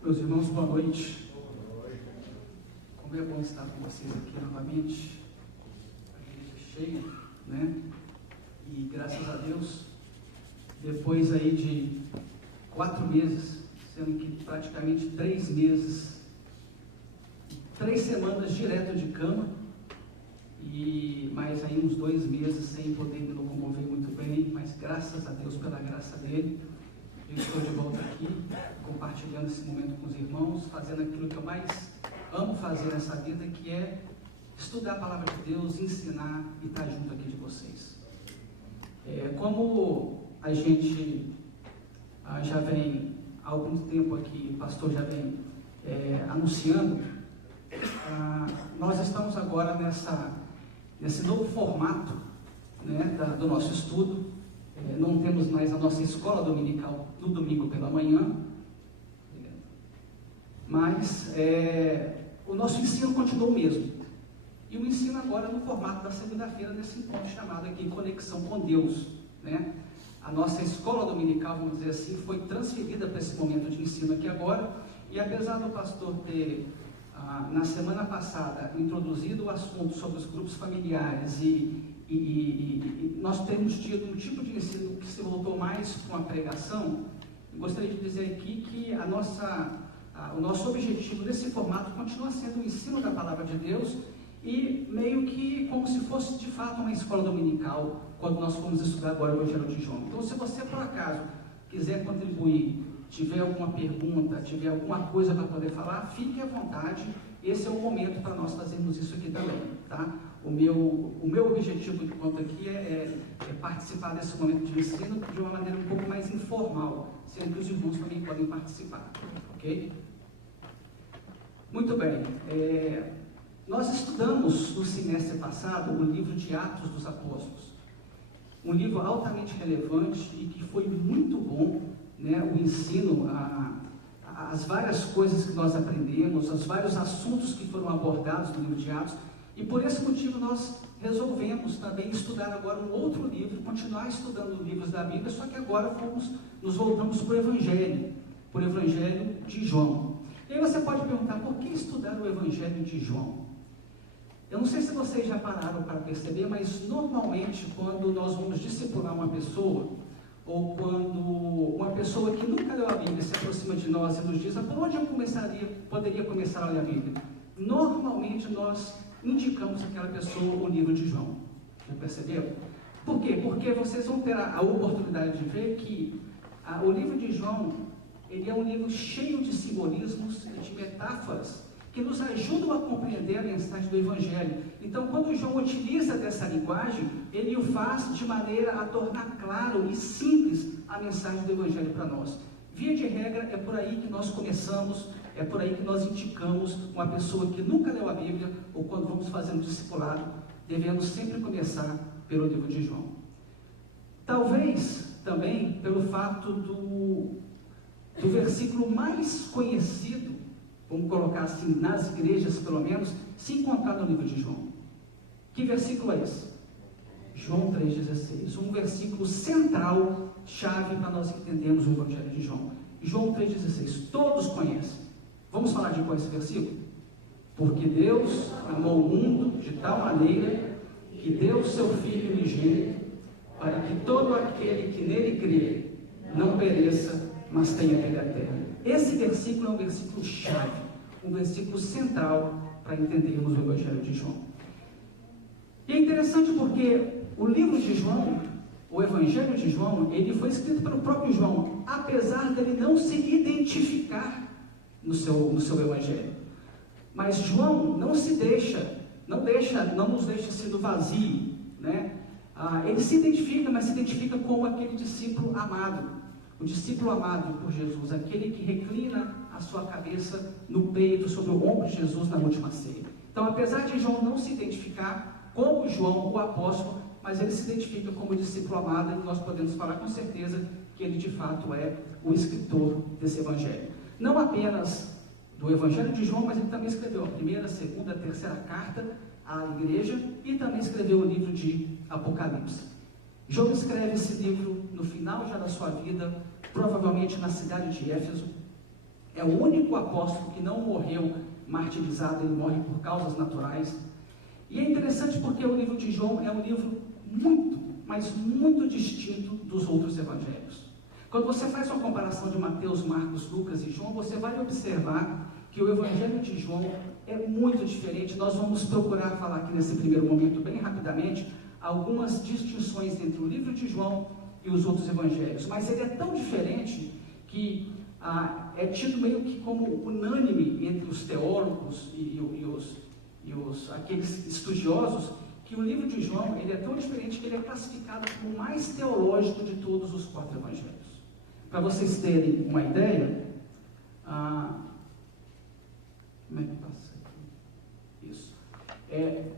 Meus irmãos, boa noite. Como é bom estar com vocês aqui novamente. A igreja cheia, né? E graças a Deus, depois aí de 4 meses, sendo que praticamente 3 meses, 3 semanas direto de cama, e mais aí uns 2 meses sem poder me locomover muito bem, mas graças a Deus, pela graça dele, eu estou de volta aqui, compartilhando esse momento com os irmãos, fazendo aquilo que eu mais amo fazer nessa vida, que é estudar a palavra de Deus, ensinar e estar junto aqui de vocês. Como a gente já vem há algum tempo aqui, o pastor já vem anunciando, nós estamos agora nesse novo formato, né, do nosso estudo. Não temos mais a nossa escola dominical no domingo pela manhã, mas o nosso ensino continua o mesmo. E o ensino agora no formato da segunda-feira, nesse encontro chamado aqui Conexão com Deus, né? A nossa escola dominical, vamos dizer assim, foi transferida para esse momento de ensino aqui agora, e apesar do pastor ter, na semana passada, introduzido o assunto sobre os grupos familiares e nós temos tido um tipo de ensino que se voltou mais para uma pregação, eu gostaria de dizer aqui que o nosso objetivo nesse formato continua sendo o ensino da palavra de Deus, e meio que como se fosse de fato uma escola dominical, quando nós fomos estudar agora o Evangelho de João. Então, se você por acaso quiser contribuir, tiver alguma pergunta, tiver alguma coisa para poder falar, fique à vontade. Esse é o momento para nós fazermos isso aqui também, tá? O meu objetivo de conta aqui é participar desse momento de ensino de uma maneira um pouco mais informal, sendo que os irmãos também podem participar, ok? Muito bem. Nós estudamos no semestre passado o livro de Atos dos Apóstolos, um livro altamente relevante e que foi muito bom, né? O ensino, as várias coisas que nós aprendemos, os vários assuntos que foram abordados no livro de Atos, e por esse motivo nós resolvemos também estudar agora um outro livro, continuar estudando livros da Bíblia, só que agora nos voltamos para o Evangelho de João. E aí você pode perguntar, por que estudar o Evangelho de João? Eu não sei se vocês já pararam para perceber, mas normalmente quando nós vamos discipular uma pessoa, ou quando uma pessoa que nunca leu a Bíblia se aproxima de nós e nos diz, por onde eu poderia começar a ler a Bíblia? Normalmente nós indicamos àquela pessoa o livro de João. Já perceberam? Por quê? Porque vocês vão ter a oportunidade de ver que o livro de João, ele é um livro cheio de simbolismos e de metáforas que nos ajudam a compreender a mensagem do Evangelho. Então, quando João utiliza dessa linguagem, ele o faz de maneira a tornar claro e simples a mensagem do Evangelho para nós. Via de regra, é por aí que nós começamos, é por aí que nós indicamos uma pessoa que nunca leu a Bíblia, ou quando vamos fazer um discipulado, devemos sempre começar pelo livro de João. Talvez também pelo fato do versículo mais conhecido, vamos colocar assim, nas igrejas pelo menos, se encontrar no livro de João. Que versículo é esse? João 3,16. Um versículo central, chave para nós entendermos o Evangelho de João. João 3,16. Todos conhecem. Vamos falar de qual é esse versículo? Porque Deus amou o mundo de tal maneira que deu o seu Filho unigênito, para que todo aquele que nele crê não pereça, mas tenha vida eterna. Esse versículo é um versículo chave, um versículo central para entendermos o Evangelho de João. E é interessante porque o livro de João, o Evangelho de João, ele foi escrito pelo próprio João, apesar dele não se identificar no seu Evangelho. Mas João não nos deixa sendo vazio, né? Ele se identifica, mas se identifica como aquele discípulo amado. O discípulo amado por Jesus, aquele que reclina a sua cabeça no peito, sobre o ombro de Jesus na última ceia. Então, apesar de João não se identificar como João, o apóstolo, mas ele se identifica como discípulo amado, e nós podemos falar com certeza que ele de fato é o escritor desse evangelho. Não apenas do Evangelho de João, mas ele também escreveu a primeira, a segunda, a terceira carta à igreja, e também escreveu o livro de Apocalipse. João escreve esse livro no final já da sua vida, provavelmente na cidade de Éfeso, É o único apóstolo que não morreu martirizado, ele morre por causas naturais. E é interessante porque o livro de João é um livro muito, mas muito distinto dos outros evangelhos. Quando você faz uma comparação de Mateus, Marcos, Lucas e João, você vai observar que o evangelho de João é muito diferente. Nós vamos procurar falar aqui nesse primeiro momento, bem rapidamente, algumas distinções entre o livro de João e os outros evangelhos. Mas ele é tão diferente que é tido meio que como unânime entre os teólogos e aqueles estudiosos, que o livro de João ele é tão diferente que ele é classificado como o mais teológico de todos os 4 evangelhos. Para vocês terem uma ideia, como é que passa aqui? Isso.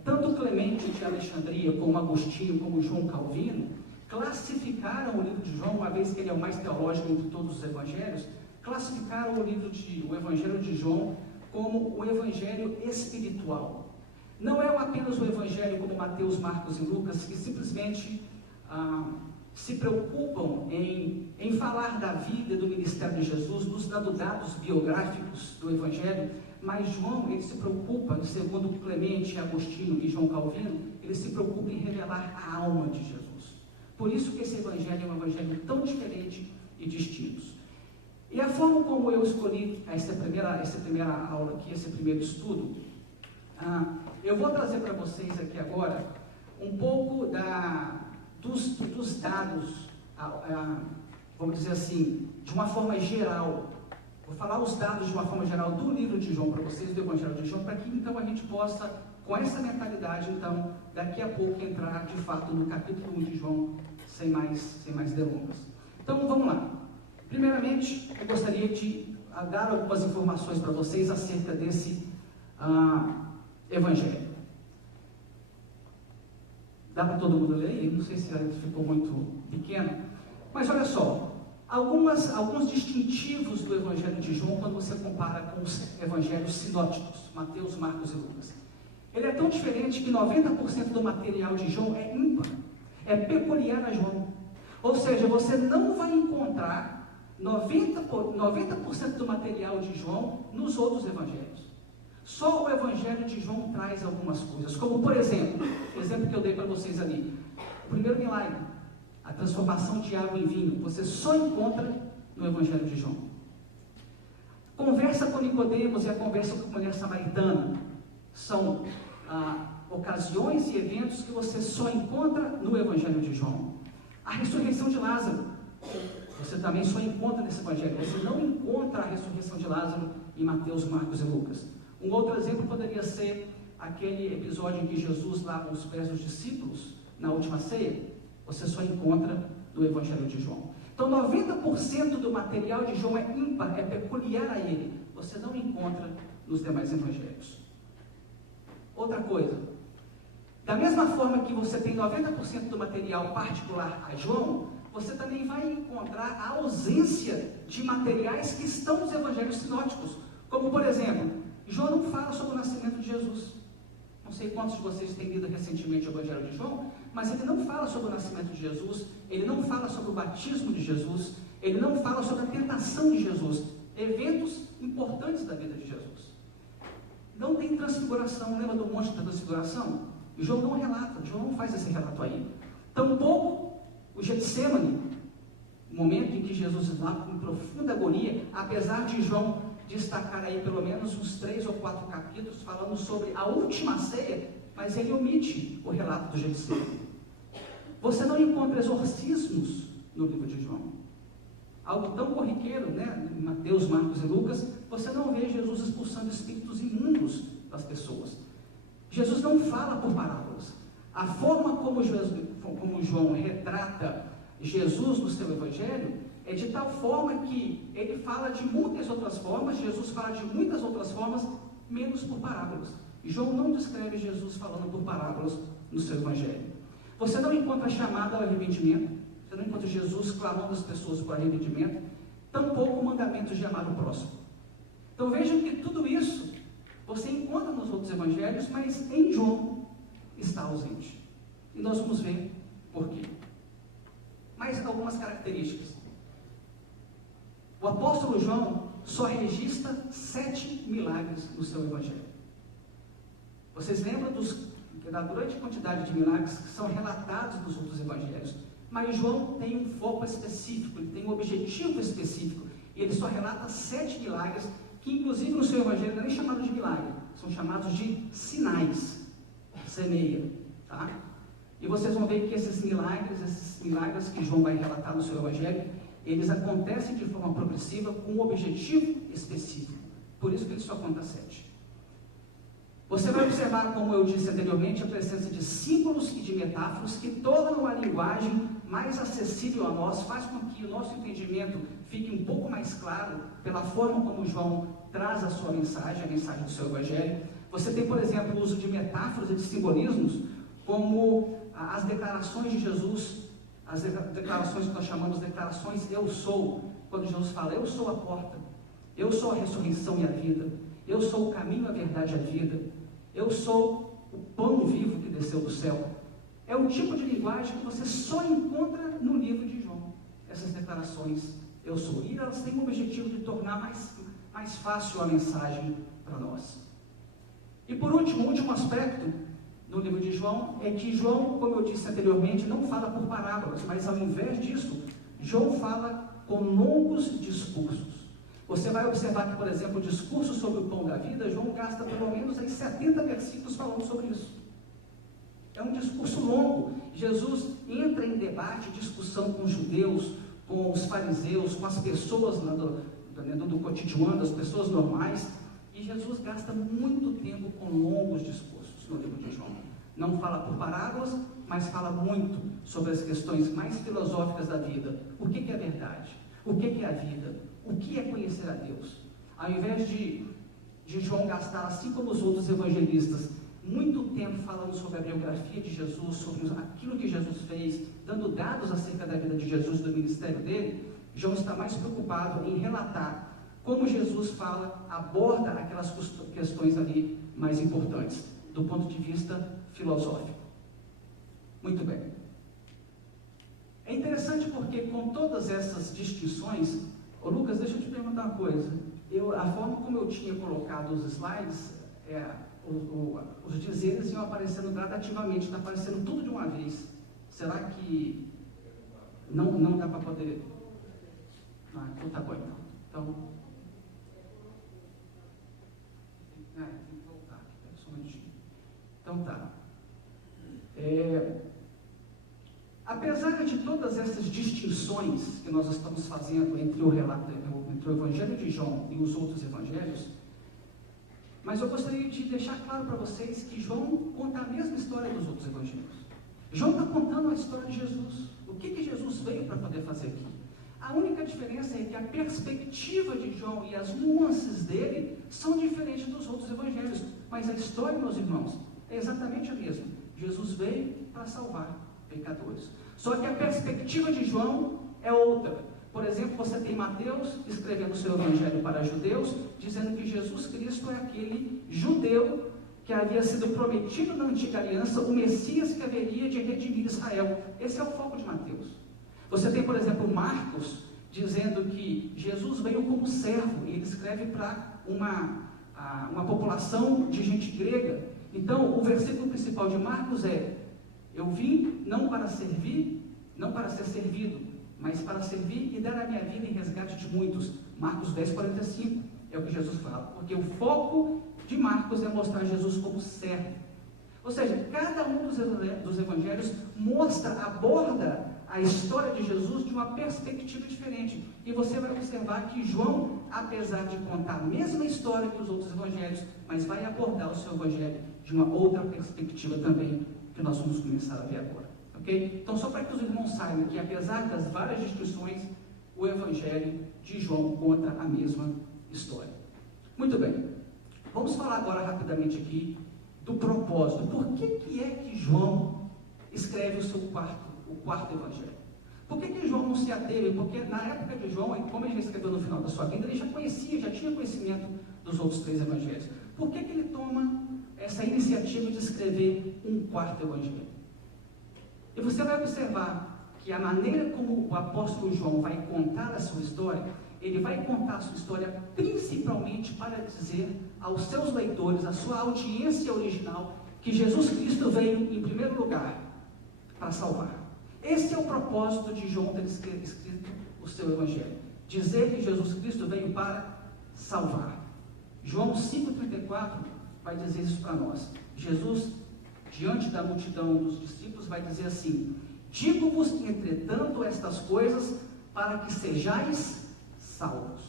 Tanto Clemente de Alexandria, como Agostinho, como João Calvino, classificaram o livro de João, uma vez que ele é o mais teológico entre todos os evangelhos, classificaram o evangelho de João como o evangelho espiritual. Não é apenas o evangelho como Mateus, Marcos e Lucas, que simplesmente se preocupam em falar da vida do ministério de Jesus, nos dando dados biográficos do evangelho, mas João, ele se preocupa, segundo Clemente, Agostinho e João Calvino, ele se preocupa em revelar a alma de Jesus. Por isso que esse evangelho é um evangelho tão diferente e distinto. E a forma como eu escolhi essa primeira aula aqui, esse primeiro estudo, eu vou trazer para vocês aqui agora um pouco dos dados, vamos dizer assim, de uma forma geral. Vou falar os dados de uma forma geral do livro de João para vocês, do Evangelho de João, para que então a gente possa, com essa mentalidade, então, daqui a pouco entrar de fato no capítulo 1 de João, sem mais delongas. Então vamos lá. Primeiramente, eu gostaria de dar algumas informações para vocês acerca desse evangelho. Dá para todo mundo ler? Não sei se ficou muito pequeno, mas olha só, alguns distintivos do evangelho de João quando você compara com os evangelhos sinóticos, Mateus, Marcos e Lucas. Ele é tão diferente que 90% do material de João é ímpar, é peculiar a João. Ou seja, você não vai encontrar 90% do material de João nos outros evangelhos. Só o evangelho de João traz algumas coisas, como por exemplo, o exemplo que eu dei para vocês ali, o primeiro milagre, a transformação de água em vinho, você só encontra no evangelho de João. Conversa com Nicodemos e a conversa com a mulher samaritana são ocasiões e eventos que você só encontra no evangelho de João. A ressurreição de Lázaro, você também só encontra nesse evangelho. Você não encontra a ressurreição de Lázaro em Mateus, Marcos e Lucas. Um outro exemplo poderia ser aquele episódio em que Jesus lava os pés dos discípulos na última ceia. Você só encontra no evangelho de João. Então 90% do material de João é ímpar, é peculiar a ele. Você não encontra nos demais evangelhos. Outra coisa, da mesma forma que você tem 90% do material particular a João, você também vai encontrar a ausência de materiais que estão nos evangelhos sinóticos, como por exemplo, João não fala sobre o nascimento de Jesus. Não sei quantos de vocês têm lido recentemente o evangelho de João, mas ele não fala sobre o nascimento de Jesus, ele não fala sobre o batismo de Jesus, ele não fala sobre a tentação de Jesus, eventos importantes da vida de Jesus. Não tem transfiguração, lembra do monte da transfiguração? João não relata, João não faz esse relato aí. Tampouco o Getsêmani, o momento em que Jesus lá com profunda agonia, apesar de João destacar aí pelo menos uns 3 ou 4 capítulos falando sobre a última ceia, mas ele omite o relato do Getsêmani. Você não encontra exorcismos no livro de João. Algo tão corriqueiro, né? Em Mateus, Marcos e Lucas, você não vê Jesus expulsando espíritos imundos das pessoas. Jesus não fala por parábolas. A forma como João retrata Jesus no seu evangelho é de tal forma que ele fala de muitas outras formas, Jesus fala de muitas outras formas, menos por parábolas. João não descreve Jesus falando por parábolas no seu evangelho. Você não encontra chamada ao arrependimento, você não encontra Jesus clamando as pessoas por arrependimento, tampouco o mandamento de amar o próximo. Então vejam que tudo isso você encontra nos outros evangelhos, mas em João está ausente. E nós vamos ver por quê. Mais algumas características. O apóstolo João, só registra 7 milagres no seu evangelho. Vocês lembram da grande quantidade de milagres que são relatados nos outros evangelhos? Mas João tem um foco específico, ele tem um objetivo específico, e ele só relata 7 milagres, que inclusive no seu evangelho não é nem chamado de milagre, são chamados de sinais, semeia, tá? E vocês vão ver que esses milagres que João vai relatar no seu evangelho, eles acontecem de forma progressiva com um objetivo específico, por isso que ele só conta 7. Você vai observar, como eu disse anteriormente, a presença de símbolos e de metáforas que tornam a linguagem mais acessível a nós, faz com que o nosso entendimento fique um pouco mais claro pela forma como João traz a sua mensagem, a mensagem do seu evangelho. Você tem, por exemplo, o uso de metáforas e de simbolismos, como as declarações de Jesus, as declarações que nós chamamos de declarações eu sou, quando Jesus fala, eu sou a porta, eu sou a ressurreição e a vida, eu sou o caminho, a verdade e a vida, eu sou o pão vivo que desceu do céu. É um tipo de linguagem que você só encontra no livro de João, essas declarações eu sou, e elas têm o objetivo de tornar mais fácil a mensagem para nós. E por último, o último aspecto no livro de João é que João, como eu disse anteriormente, não fala por parábolas, mas ao invés disso, João fala com longos discursos. Você vai observar que, por exemplo, o discurso sobre o pão da vida, João gasta pelo menos aí 70 versículos falando sobre isso. É um discurso longo. Jesus entra em debate, discussão com os judeus, com os fariseus, com as pessoas do cotidiano, das pessoas normais, e Jesus gasta muito tempo com longos discursos no livro de João. Não fala por parábolas, mas fala muito sobre as questões mais filosóficas da vida. O que é verdade? O que é a vida? O que é conhecer a Deus? Ao invés de João gastar, assim como os outros evangelistas, muito tempo falando sobre a biografia de Jesus, sobre aquilo que Jesus fez, dando dados acerca da vida de Jesus, do ministério dele, João está mais preocupado em relatar como Jesus aborda aquelas questões ali mais importantes, do ponto de vista filosófico. Muito bem. É interessante porque com todas essas distinções, Lucas, deixa eu te perguntar uma coisa. A forma como eu tinha colocado os slides, os dizeres iam aparecendo gradativamente, está aparecendo tudo de uma vez. Será que não dá para poder... então tá bom então. Tem que voltar aqui, só um minutinho. Então tá. Apesar de todas essas distinções que nós estamos fazendo entre o Evangelho de João e os outros evangelhos, mas eu gostaria de deixar claro para vocês que João conta a mesma história dos outros evangelhos. João está contando a história de Jesus. O que Jesus veio para poder fazer aqui? A única diferença é que a perspectiva de João e as nuances dele são diferentes dos outros evangelhos, mas a história, meus irmãos, é exatamente a mesma. Jesus veio para salvar pecadores. Só que a perspectiva de João é outra. Por exemplo, você tem Mateus escrevendo o seu evangelho para judeus, dizendo que Jesus Cristo é aquele judeu que havia sido prometido na antiga aliança, o Messias que haveria de redimir Israel. Esse é o foco de Mateus. Você tem, por exemplo, Marcos dizendo que Jesus veio como servo, e ele escreve para uma população de gente grega. Então, o versículo principal de Marcos é: eu vim não para servir, não para ser servido, mas para servir e dar a minha vida em resgate de muitos. Marcos 10:45 é o que Jesus fala, porque o foco de Marcos é mostrar Jesus como servo. Ou seja, cada um dos evangelhos aborda a história de Jesus de uma perspectiva diferente. E você vai observar que João, apesar de contar a mesma história que os outros evangelhos, mas vai abordar o seu evangelho de uma outra perspectiva também, que nós vamos começar a ver agora. Ok? Então, só para que os irmãos saibam que, apesar das várias distinções, o evangelho de João conta a mesma história. Muito bem. Vamos falar agora rapidamente aqui do propósito. Por que é que João escreve o quarto evangelho? Por que João não se ateve? Porque na época de João, como ele já escreveu no final da sua vida, ele já tinha conhecimento dos outros 3 evangelhos. Por que ele toma essa iniciativa de escrever um quarto evangelho? E você vai observar que a maneira como o apóstolo João vai contar a sua história ele vai contar a sua história principalmente para dizer aos seus leitores, à sua audiência original, que Jesus Cristo veio em primeiro lugar para salvar. Esse é o propósito de João ter escrito o seu evangelho, dizer que Jesus Cristo veio para salvar. João 5,34 vai dizer isso para nós. Jesus, diante da multidão dos discípulos, vai dizer assim: digo-vos, entretanto, estas coisas para que sejais salvos.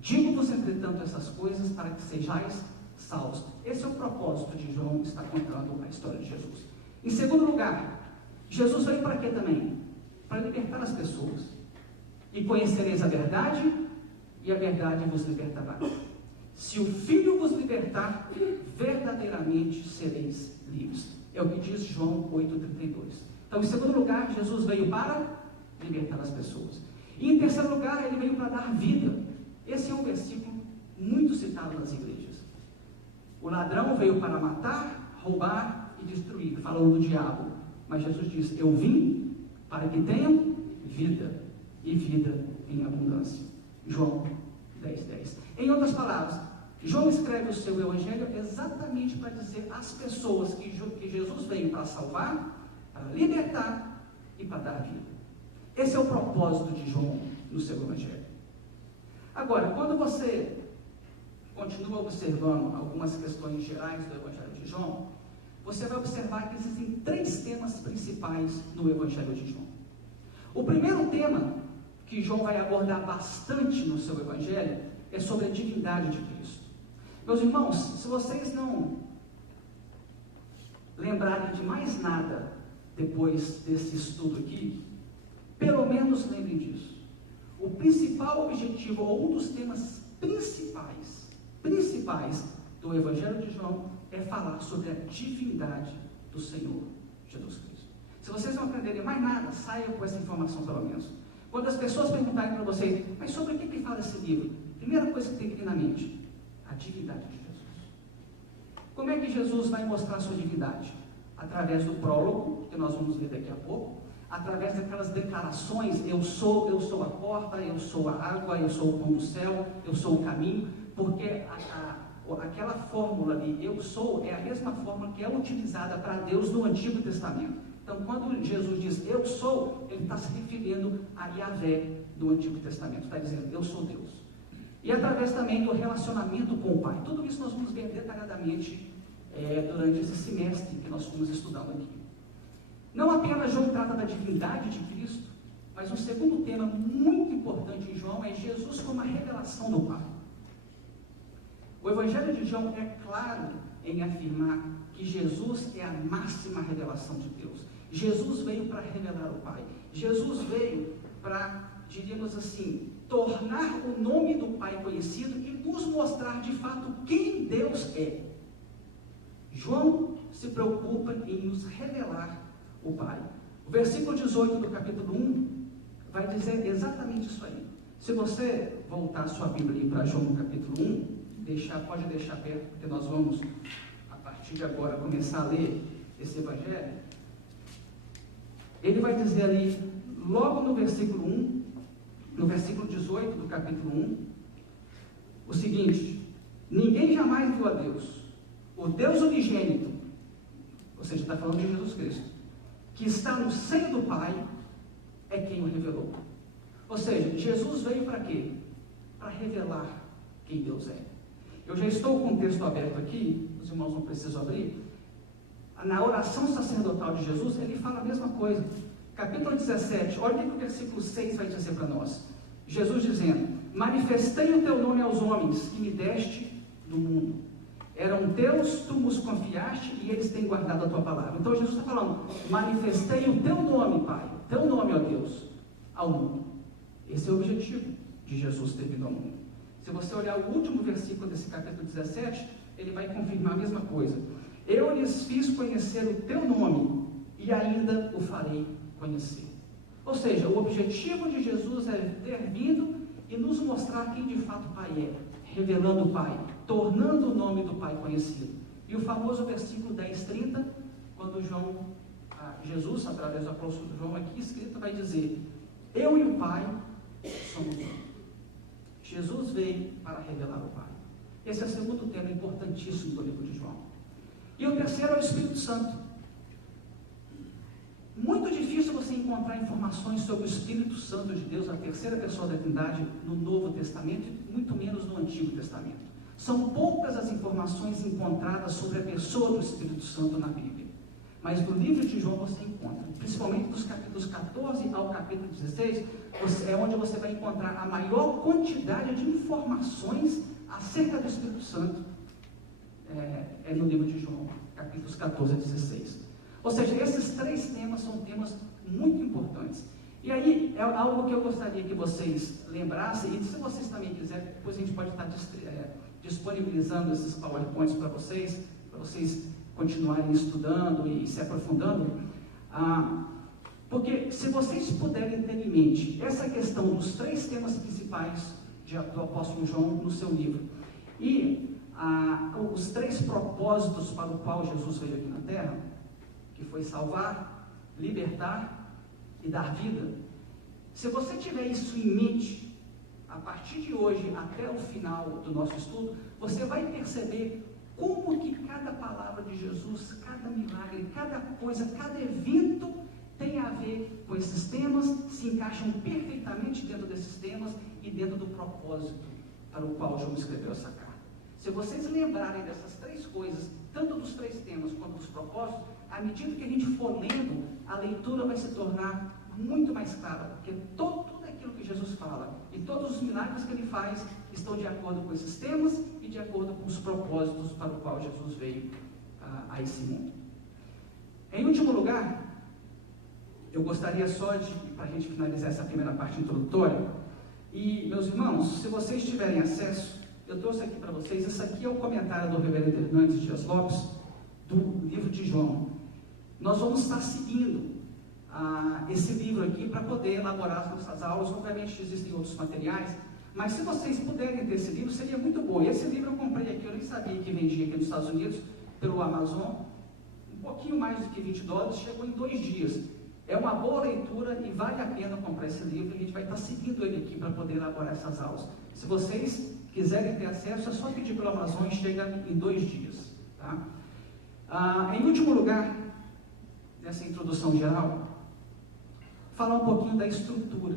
Digo-vos, entretanto, essas coisas para que sejais salvos. Esse é o propósito de João estar contando a história de Jesus. Em segundo lugar, Jesus veio para quê também? Para libertar as pessoas. E conhecereis a verdade, e a verdade vos libertará. Se o Filho vos libertar, verdadeiramente sereis livres. É o que diz João 8,32. Então, em segundo lugar, Jesus veio para libertar as pessoas. E em terceiro lugar, ele veio para dar vida. Esse é um versículo muito citado nas igrejas. O ladrão veio para matar, roubar e destruir, falando do diabo. Mas Jesus diz: eu vim para que tenham vida, e vida em abundância. João 10,10. Em outras palavras, João escreve o seu evangelho exatamente para dizer às pessoas que Jesus veio para salvar, para libertar e para dar vida. Esse é o propósito de João no seu evangelho. Agora, quando você continua observando algumas questões gerais do evangelho de João, você vai observar que existem 3 temas principais no evangelho de João. O primeiro tema que João vai abordar bastante no seu evangelho é sobre a divindade de Cristo. Meus irmãos, se vocês não lembrarem de mais nada depois desse estudo aqui, pelo menos lembrem disso. O principal objetivo, ou um dos temas principais do evangelho de João é falar sobre a divindade do Senhor Jesus Cristo. Se vocês não aprenderem mais nada, saiam com essa informação pelo menos. Quando as pessoas perguntarem para vocês: mas sobre o que fala esse livro? Primeira coisa que tem que ter na mente: a divindade de Jesus. Como é que Jesus vai mostrar a sua divindade? Através do prólogo, que nós vamos ler daqui a pouco, através daquelas declarações: eu sou a porta, eu sou a água, eu sou o pão do céu, eu sou o caminho, porque aquela fórmula ali, eu sou, é a mesma fórmula que é utilizada para Deus no Antigo Testamento. Então, quando Jesus diz eu sou, ele está se referindo a Yahvé do Antigo Testamento, está dizendo eu sou Deus. E através também do relacionamento com o Pai. Tudo isso nós vamos ver detalhadamente durante esse semestre que nós fomos estudando aqui. Não apenas João trata da divindade de Cristo, mas um segundo tema muito importante em João é Jesus como a revelação do Pai. O Evangelho de João é claro em afirmar que Jesus é a máxima revelação de Deus. Jesus veio para revelar o Pai. Jesus veio para, diríamos assim, tornar o nome do Pai conhecido e nos mostrar de fato quem Deus é. João se preocupa em nos revelar o Pai. O versículo 18 do capítulo 1 vai dizer exatamente isso aí. Se você voltar a sua Bíblia para João no capítulo 1, pode deixar perto, porque nós vamos, a partir de agora, começar a ler esse Evangelho. Ele vai dizer ali, logo no versículo 1, no versículo 18 do capítulo 1, o seguinte: ninguém jamais viu a Deus, o Deus unigênito, ou seja, está falando de Jesus Cristo, que está no seio do Pai, é quem o revelou. Ou seja, Jesus veio para quê? Para revelar quem Deus é. Eu já estou com o texto aberto aqui, os irmãos não precisam abrir. Na oração sacerdotal de Jesus, ele fala a mesma coisa. Capítulo 17, olha o que o versículo 6 vai dizer para nós. Jesus dizendo: manifestei o teu nome aos homens que me deste do mundo. Eram teus, tu nos confiaste e eles têm guardado a tua palavra. Então Jesus está falando: manifestei o teu nome, Pai, teu nome, ó Deus, ao mundo. Esse é o objetivo de Jesus ter vindo ao mundo. Se você olhar o último versículo desse capítulo 17, ele vai confirmar a mesma coisa. Eu lhes fiz conhecer o teu nome e ainda o farei conhecer. Ou seja, o objetivo de Jesus é ter vindo e nos mostrar quem de fato o Pai é, revelando o Pai, tornando o nome do Pai conhecido. E o famoso versículo 10:30, quando Jesus, através do apóstolo João aqui escrito, vai dizer: eu e o Pai somos um. Jesus veio para revelar o Pai. Esse é o segundo tema importantíssimo do livro de João. E o terceiro é o Espírito Santo. Muito difícil você encontrar informações sobre o Espírito Santo de Deus, a terceira pessoa da Trindade, no Novo Testamento, e muito menos no Antigo Testamento. São poucas as informações encontradas sobre a pessoa do Espírito Santo na Bíblia. Mas no livro de João você encontra, principalmente dos capítulos 14 ao capítulo 16, é onde você vai encontrar a maior quantidade de informações acerca do Espírito Santo. É no livro de João, capítulos 14 a 16. Ou seja, esses três temas são temas muito importantes. E aí, é algo que eu gostaria que vocês lembrassem, e se vocês também quiserem, depois a gente pode estar disponibilizando esses PowerPoints para vocês continuarem estudando e se aprofundando. Porque se vocês puderem ter em mente essa questão dos três temas principais do apóstolo João no seu livro, e os três propósitos para o qual Jesus veio aqui na Terra, que foi salvar, libertar e dar vida. Se você tiver isso em mente, a partir de hoje até o final do nosso estudo, você vai perceber como que cada palavra de Jesus, cada milagre, cada coisa, cada evento tem a ver com esses temas, se encaixam perfeitamente dentro desses temas e dentro do propósito para o qual João escreveu essa carta. Se vocês lembrarem dessas três coisas, tanto dos três temas quanto dos propósitos, à medida que a gente for lendo, a leitura vai se tornar muito mais clara, porque tudo aquilo que Jesus fala e todos os milagres que ele faz estão de acordo com esses temas e de acordo com os propósitos para o qual Jesus veio a esse mundo. Em último lugar, eu gostaria só de, para a gente finalizar essa primeira parte introdutória, e meus irmãos, se vocês tiverem acesso, eu trouxe aqui para vocês, esse aqui é o comentário do reverendo Hernandes Dias Lopes, do livro de João. Nós vamos estar seguindo esse livro aqui para poder elaborar as nossas aulas. Obviamente existem outros materiais, mas se vocês puderem ter esse livro, seria muito bom. E esse livro eu comprei aqui, eu nem sabia que vendia aqui nos Estados Unidos, pelo Amazon, um pouquinho mais do que $20, chegou em 2 dias. É uma boa leitura e vale a pena comprar esse livro, e a gente vai estar seguindo ele aqui para poder elaborar essas aulas. Se vocês quiserem ter acesso, é só pedir pelo Amazon e chega em 2 dias. Tá? Em último lugar, nessa introdução geral, falar um pouquinho da estrutura.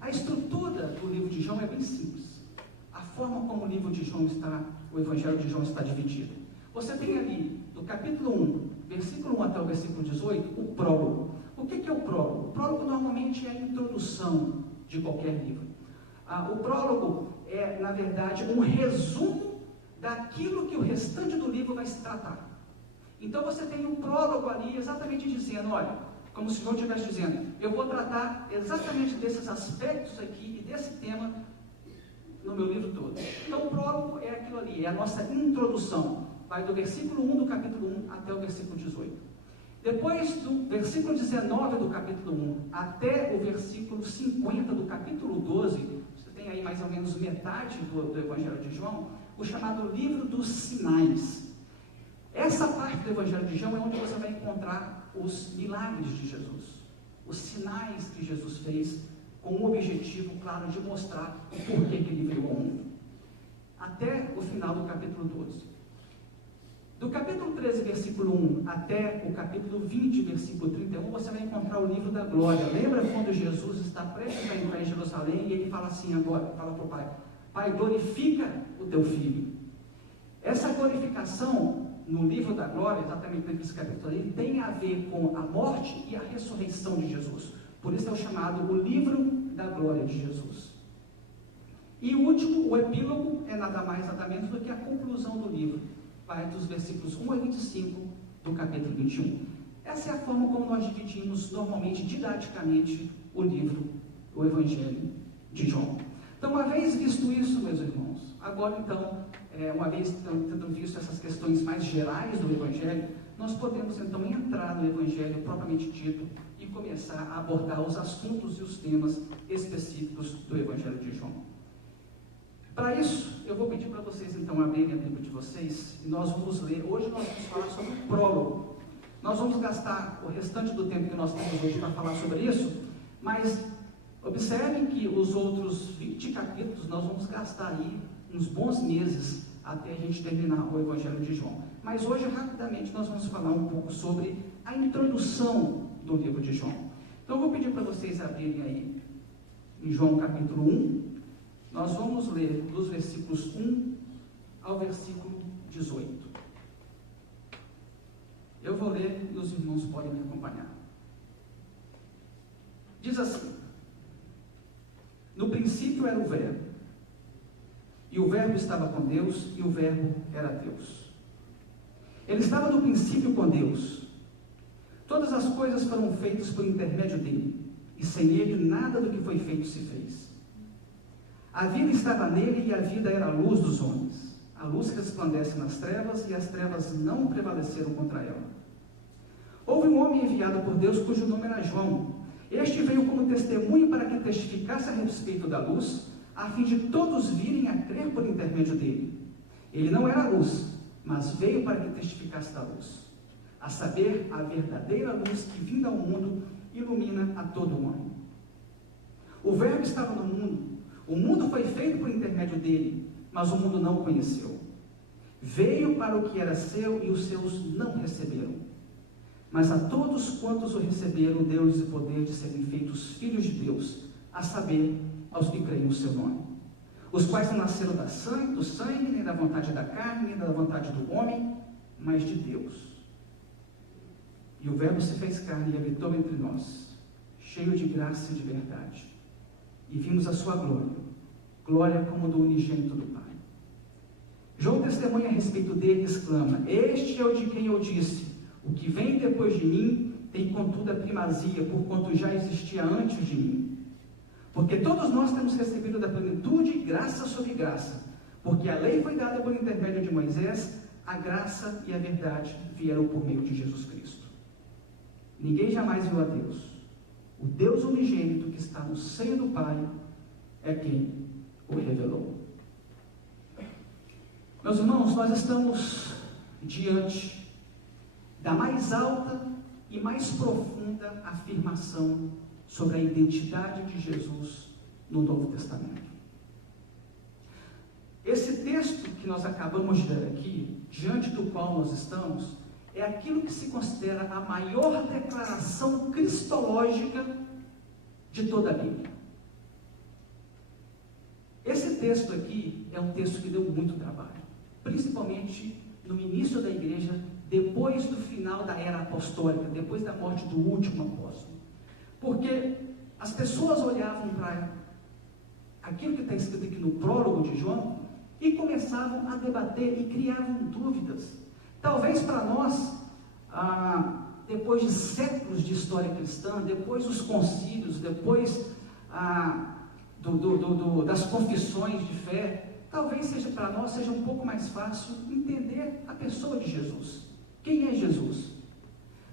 A estrutura do livro de João é bem simples. A forma como o livro de João o Evangelho de João está dividido. Você tem ali, do capítulo 1, versículo 1 até o versículo 18, o prólogo. O que é o prólogo? O prólogo normalmente é a introdução de qualquer livro. O prólogo é, na verdade, um resumo daquilo que o restante do livro vai se tratar. Então você tem um prólogo ali exatamente dizendo, olha, como se João estivesse dizendo, eu vou tratar exatamente desses aspectos aqui e desse tema no meu livro todo. Então o prólogo é aquilo ali, é a nossa introdução. Vai do versículo 1 do capítulo 1 até o versículo 18. Depois do versículo 19 do capítulo 1 até o versículo 50 do capítulo 12, você tem aí mais ou menos metade do Evangelho de João, o chamado livro dos sinais. Essa parte do Evangelho de João é onde você vai encontrar os milagres de Jesus, os sinais que Jesus fez, com o objetivo, claro, de mostrar o porquê que ele veio ao mundo. Até o final do capítulo 12. Do capítulo 13, versículo 1, até o capítulo 20, versículo 31, você vai encontrar o livro da glória. Lembra quando Jesus está prestes a entrar em Jerusalém e ele fala assim agora, fala para o Pai, Pai, glorifica o teu Filho. Essa glorificação no livro da glória, exatamente nesse capítulo aí, tem a ver com a morte e a ressurreição de Jesus. Por isso é o chamado o livro da glória de Jesus. E o último, o epílogo, é nada mais, nada menos do que a conclusão do livro. Vai dos versículos 1 a 25 do capítulo 21. Essa é a forma como nós dividimos normalmente, didaticamente, o livro, o Evangelho de João. Então, uma vez visto isso, meus irmãos, agora então, uma vez tendo visto essas questões mais gerais do Evangelho, nós podemos então entrar no Evangelho propriamente dito e começar a abordar os assuntos e os temas específicos do Evangelho de João. Para isso, eu vou pedir para vocês então abrirem a Bíblia de vocês e nós vamos ler. Hoje nós vamos falar sobre o prólogo. Nós vamos gastar o restante do tempo que nós temos hoje para falar sobre isso, mas Observem que os outros 20 capítulos nós vamos gastar aí uns bons meses até a gente terminar o Evangelho de João. Mas hoje, rapidamente, nós vamos falar um pouco sobre a introdução do livro de João. Então, eu vou pedir para vocês abrirem aí em João capítulo 1. Nós vamos ler dos versículos 1 ao versículo 18. Eu vou ler e os irmãos podem me acompanhar. Diz assim: no princípio era o Verbo, e o Verbo estava com Deus, e o Verbo era Deus. Ele estava no princípio com Deus. Todas as coisas foram feitas por intermédio dele, e sem ele nada do que foi feito se fez. A vida estava nele, e a vida era a luz dos homens. A luz resplandece nas trevas, e as trevas não prevaleceram contra ela. Houve um homem enviado por Deus, cujo nome era João. Este veio como testemunho para que testificasse a respeito da luz, a fim de todos virem a crer por intermédio dele. Ele não era a luz, mas veio para que testificasse da luz, a saber, a verdadeira luz que, vinda ao mundo, ilumina a todo homem. O Verbo estava no mundo, o mundo foi feito por intermédio dele, mas o mundo não o conheceu. Veio para o que era seu, e os seus não receberam. Mas a todos quantos o receberam, deu-lhes o poder de serem feitos filhos de Deus, a saber, aos que creem no seu nome, os quais não nasceram do sangue, nem da vontade da carne, nem da vontade do homem, mas de Deus. E o Verbo se fez carne e habitou entre nós, cheio de graça e de verdade. E vimos a sua glória, glória como do unigênito do Pai. João testemunha a respeito dele e exclama: este é o de quem eu disse, o que vem depois de mim tem contudo a primazia, porquanto já existia antes de mim. Porque todos nós temos recebido da plenitude graça sobre graça, porque a lei foi dada por intermédio de Moisés, a graça e a verdade vieram por meio de Jesus Cristo. Ninguém jamais viu a Deus. O Deus unigênito que está no seio do Pai é quem o revelou. Meus irmãos, nós estamos diante da mais alta e mais profunda afirmação sobre a identidade de Jesus no Novo Testamento. Esse texto que nós acabamos de ler aqui, diante do qual nós estamos, é aquilo que se considera a maior declaração cristológica de toda a Bíblia. Esse texto aqui é um texto que deu muito trabalho, principalmente no início da igreja, depois do final da era apostólica, depois da morte do último apóstolo. Porque as pessoas olhavam para aquilo que está escrito aqui no prólogo de João e começavam a debater e criavam dúvidas. Talvez para nós, depois de séculos de história cristã, depois dos concílios, depois das confissões de fé, talvez para nós seja um pouco mais fácil entender a pessoa de Jesus. Quem é Jesus?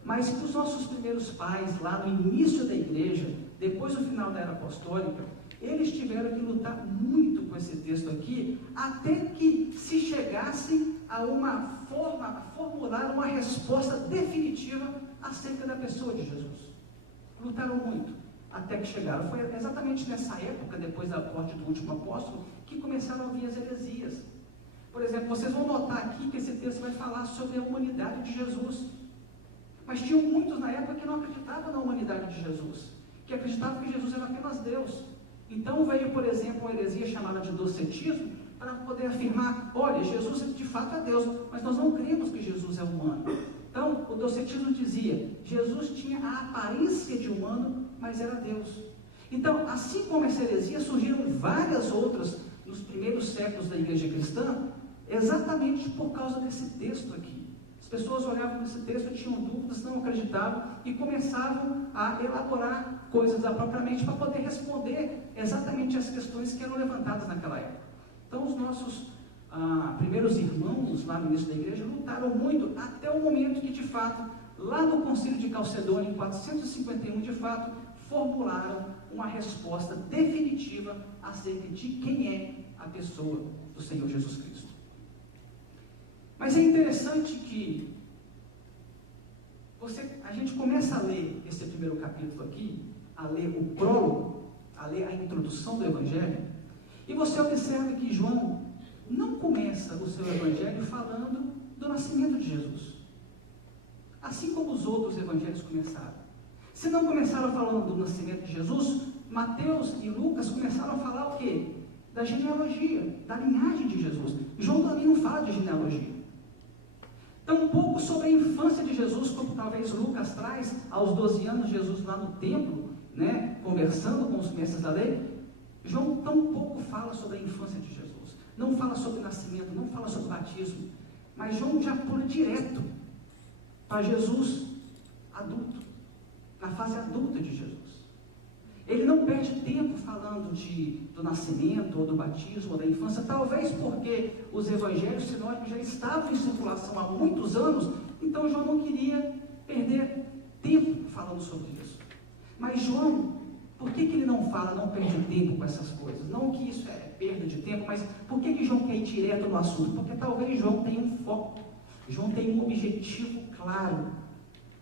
Mas para os nossos primeiros pais, lá no início da igreja, depois do final da era apostólica, eles tiveram que lutar muito com esse texto aqui, até que se chegassem a formular uma resposta definitiva acerca da pessoa de Jesus. Lutaram muito, até que chegaram. Foi exatamente nessa época, depois da morte do último apóstolo, que começaram a vir as heresias. Por exemplo, vocês vão notar aqui que esse texto vai falar sobre a humanidade de Jesus. Mas tinham muitos na época que não acreditavam na humanidade de Jesus, que acreditavam que Jesus era apenas Deus. Então veio, por exemplo, uma heresia chamada de docetismo, para poder afirmar: olha, Jesus de fato é Deus, mas nós não cremos que Jesus é humano. Então, o docetismo dizia: Jesus tinha a aparência de humano, mas era Deus. Então, assim como essa heresia, surgiram várias outras nos primeiros séculos da igreja cristã, exatamente por causa desse texto aqui. As pessoas olhavam nesse texto, tinham dúvidas, não acreditavam e começavam a elaborar coisas propriamente para poder responder exatamente as questões que eram levantadas naquela época. Então, os nossos primeiros irmãos lá no início da igreja lutaram muito, até o momento que, de fato, lá no Concílio de Calcedônia, em 451, de fato, formularam uma resposta definitiva acerca de quem é a pessoa do Senhor Jesus Cristo. Mas é interessante que a gente começa a ler esse primeiro capítulo aqui, a ler o prólogo, a ler a introdução do Evangelho, e você observa que João não começa o seu Evangelho falando do nascimento de Jesus, assim como os outros Evangelhos começaram. Se não começaram falando do nascimento de Jesus, Mateus e Lucas começaram a falar o quê? Da genealogia, da linhagem de Jesus. João também não fala de genealogia. Tampouco sobre a infância de Jesus, como talvez Lucas traz, aos 12 anos, Jesus lá no templo, né, conversando com os mestres da lei. João tampouco fala sobre a infância de Jesus, não fala sobre o nascimento, não fala sobre o batismo, mas João já pula direto para Jesus adulto, na fase adulta de Jesus. Ele não perde tempo falando do nascimento, ou do batismo, ou da infância, talvez porque os evangelhos sinóticos já estavam em circulação há muitos anos, então João não queria perder tempo falando sobre isso. Mas João, por que ele não fala, não perde tempo com essas coisas? Não que isso é perda de tempo, mas por que João quer ir direto no assunto? Porque talvez João tenha um foco, João tem um objetivo claro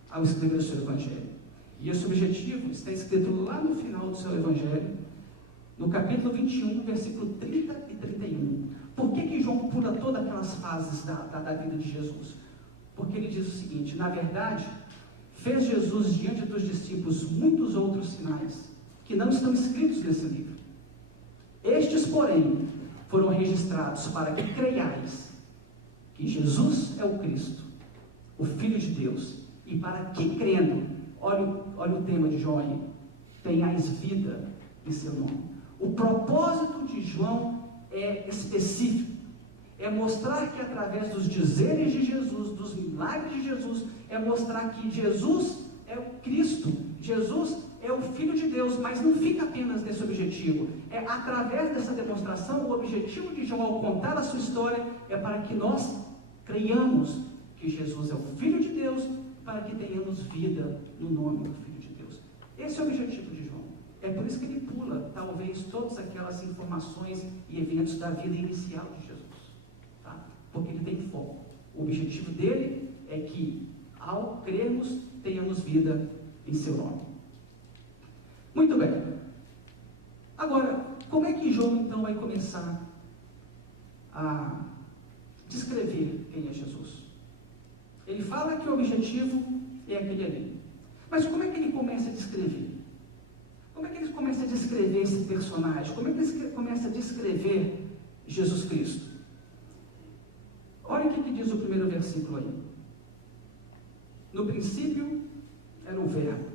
ao escrever o seu evangelho. E esse objetivo está escrito lá no final do seu Evangelho, no capítulo 21, versículo 30 e 31. Por que João pula todas aquelas fases da vida de Jesus? Porque ele diz o seguinte: na verdade, fez Jesus diante dos discípulos muitos outros sinais, que não estão escritos nesse livro. Estes, porém, foram registrados para que creiais que Jesus é o Cristo, o Filho de Deus, e para que crendo, olha o tema de João aí, tenhais vida em seu nome. O propósito de João é específico, é mostrar que através dos dizeres de Jesus, dos milagres de Jesus, é mostrar que Jesus é o Cristo, Jesus é o Filho de Deus, mas não fica apenas nesse objetivo. É através dessa demonstração, o objetivo de João ao contar a sua história é para que nós creiamos que Jesus é o Filho de Deus, para que tenhamos vida no nome do Filho de Deus. Esse é o objetivo de João. É por isso que ele pula, talvez, todas aquelas informações e eventos da vida inicial de Jesus. Tá? Porque ele tem foco. O objetivo dele é que, ao crermos, tenhamos vida em seu nome. Muito bem. Agora, como é que João, então, vai começar a descrever quem é Jesus? Ele fala que o objetivo é aquele ali. Mas como é que ele começa a descrever? Como é que ele começa a descrever esse personagem? Como é que ele começa a descrever Jesus Cristo? Olha o que diz o primeiro versículo aí. No princípio era o Verbo.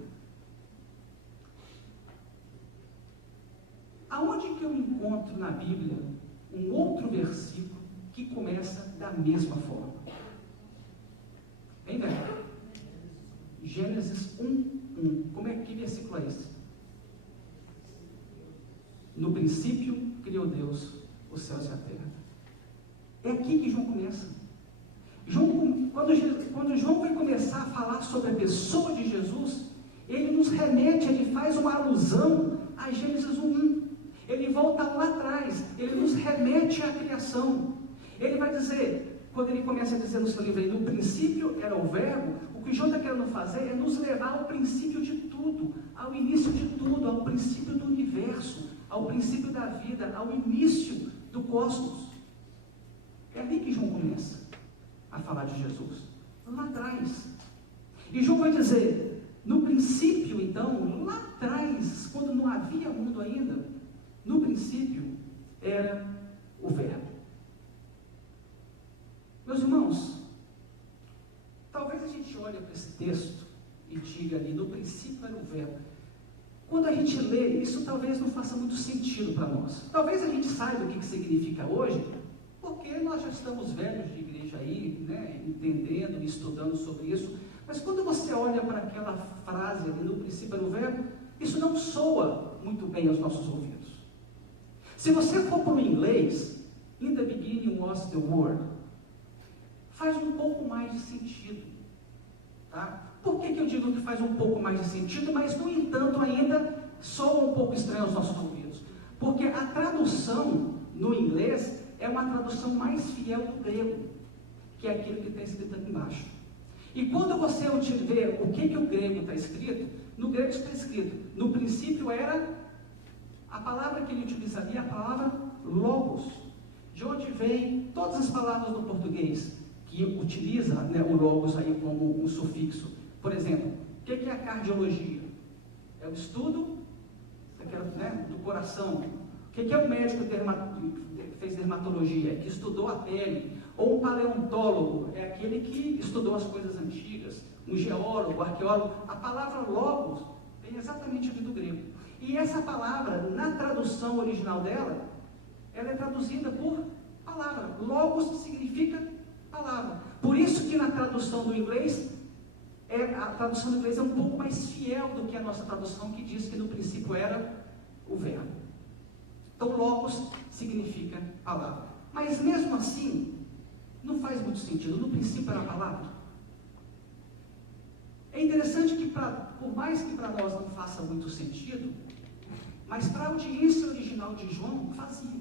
Aonde que eu encontro na Bíblia um outro versículo que começa da mesma forma? Bem, velho. Gênesis 1:1. Como é que versículo é esse? No princípio criou Deus os céus e a terra. É aqui que João começa. Quando João vai começar a falar sobre a pessoa de Jesus, ele nos remete, ele faz uma alusão a Gênesis 1:1. Ele volta lá atrás, ele nos remete à criação. Ele vai dizer, quando ele começa a dizer no seu livro aí, no princípio era o Verbo, o que João está querendo fazer é nos levar ao princípio de tudo, ao início de tudo, ao princípio do universo, ao princípio da vida, ao início do cosmos. É ali que João começa a falar de Jesus, lá atrás. E João vai dizer, no princípio então, lá atrás, quando não havia mundo ainda, no princípio era o Verbo. Meus irmãos, talvez a gente olhe para esse texto e diga ali, no princípio era o Verbo. Quando a gente lê, isso talvez não faça muito sentido para nós. Talvez a gente saiba o que significa hoje, porque nós já estamos velhos de igreja aí, né, entendendo e estudando sobre isso. Mas quando você olha para aquela frase ali, no princípio era o Verbo, isso não soa muito bem aos nossos ouvidos. Se você for para o inglês, in the beginning was the word, faz um pouco mais de sentido. Tá? Por que eu digo que faz um pouco mais de sentido, mas no entanto ainda soa um pouco estranho aos nossos ouvidos? Porque a tradução no inglês é uma tradução mais fiel do grego, que é aquilo que está escrito aqui embaixo. E quando você vê o que o grego está escrito, no grego está escrito, no princípio era A palavra que ele utilizaria é a palavra logos, de onde vem todas as palavras do português que utiliza, né, o logos aí como um sufixo. Por exemplo, o que é a cardiologia? É o estudo do coração. O que é o médico que fez dermatologia? Que estudou a pele. Ou um paleontólogo, é aquele que estudou as coisas antigas. Um geólogo, arqueólogo. A palavra logos vem exatamente do grego. E essa palavra, na tradução original dela, ela é traduzida por palavra. Logos significa palavra. Por isso que na tradução do inglês, a tradução do inglês é um pouco mais fiel do que a nossa tradução, que diz que no princípio era o verbo. Então, logos significa palavra. Mas mesmo assim, não faz muito sentido. No princípio era a palavra. É interessante que, por mais que para nós não faça muito sentido, mas para a audiência original de João, fazia.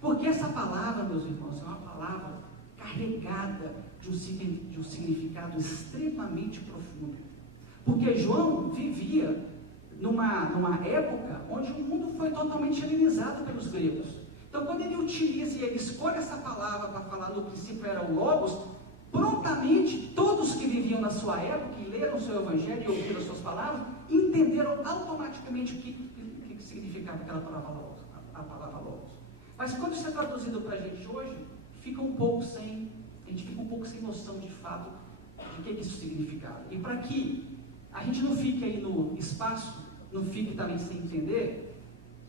Porque essa palavra, meus irmãos, é uma palavra carregada de um significado extremamente profundo. Porque João vivia numa época onde o mundo foi totalmente helenizado pelos gregos. Então, quando ele utiliza e ele escolhe essa palavra para falar no princípio era o logos, prontamente todos que viviam na sua época, que leram o seu evangelho e ouviram as suas palavras, entenderam automaticamente o que significava aquela palavra logos, a palavra logos. Mas quando isso é traduzido para a gente hoje, a gente fica um pouco sem noção de fato de que isso significava. E para que a gente não fique aí no espaço, não fique também sem entender,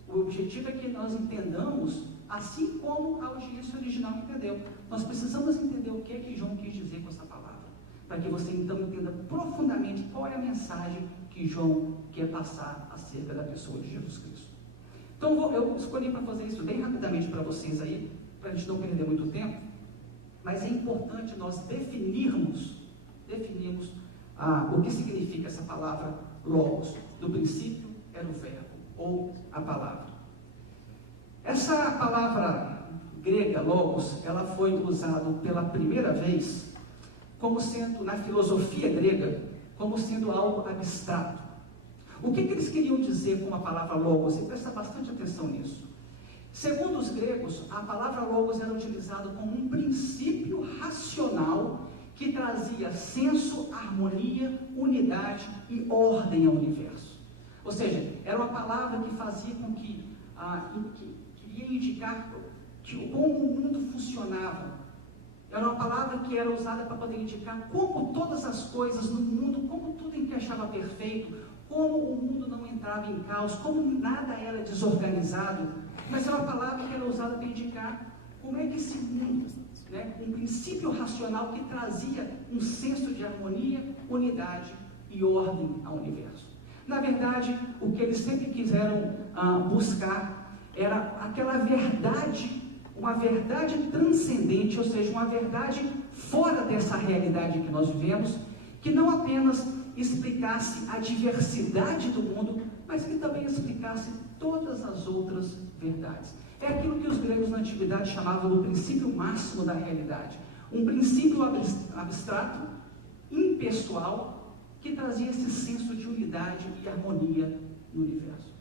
o objetivo é que nós entendamos assim como a audiência original entendeu. Nós precisamos entender o que João quis dizer com essa palavra, para que você então entenda profundamente qual é a mensagem que João quer passar acerca da pessoa de Jesus Cristo. Então eu escolhi para fazer isso bem rapidamente para vocês aí, para a gente não perder muito tempo, mas é importante nós definirmos o que significa essa palavra logos. No princípio era o verbo, ou a palavra. Essa palavra grega, logos, ela foi usada pela primeira vez como sendo, na filosofia grega, como sendo algo abstrato. O que eles queriam dizer com a palavra logos? E presta bastante atenção nisso. Segundo os gregos, a palavra logos era utilizada como um princípio racional que trazia senso, harmonia, unidade e ordem ao universo. Ou seja, era uma palavra que fazia com que queria indicar como o mundo funcionava. Era uma palavra que era usada para poder indicar como todas as coisas no mundo, como tudo encaixava perfeito, como o mundo não entrava em caos, como nada era desorganizado. Mas era uma palavra que era usada para indicar como é que esse mundo, um princípio racional que trazia um senso de harmonia, unidade e ordem ao universo. Na verdade, o que eles sempre quiseram buscar era aquela verdade, uma verdade transcendente, ou seja, uma verdade fora dessa realidade que nós vivemos, que não apenas explicasse a diversidade do mundo, mas que também explicasse todas as outras verdades. É aquilo que os gregos na antiguidade chamavam do princípio máximo da realidade. Um princípio abstrato, impessoal, que trazia esse senso de unidade e harmonia no universo.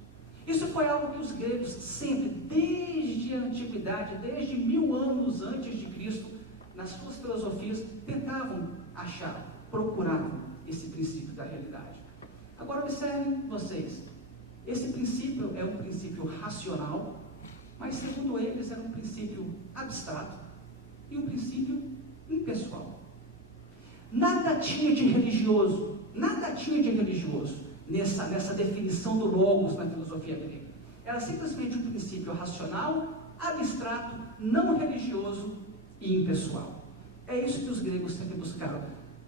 Isso foi algo que os gregos sempre, desde a antiguidade, desde 1000 anos antes de Cristo, nas suas filosofias, tentavam achar, procuravam esse princípio da realidade. Agora observem vocês, esse princípio é um princípio racional, mas segundo eles era um princípio abstrato e um princípio impessoal. Nada tinha de religioso nessa definição do logos na filosofia grega. Era simplesmente um princípio racional, abstrato, não religioso e impessoal. É isso que os gregos sempre buscaram.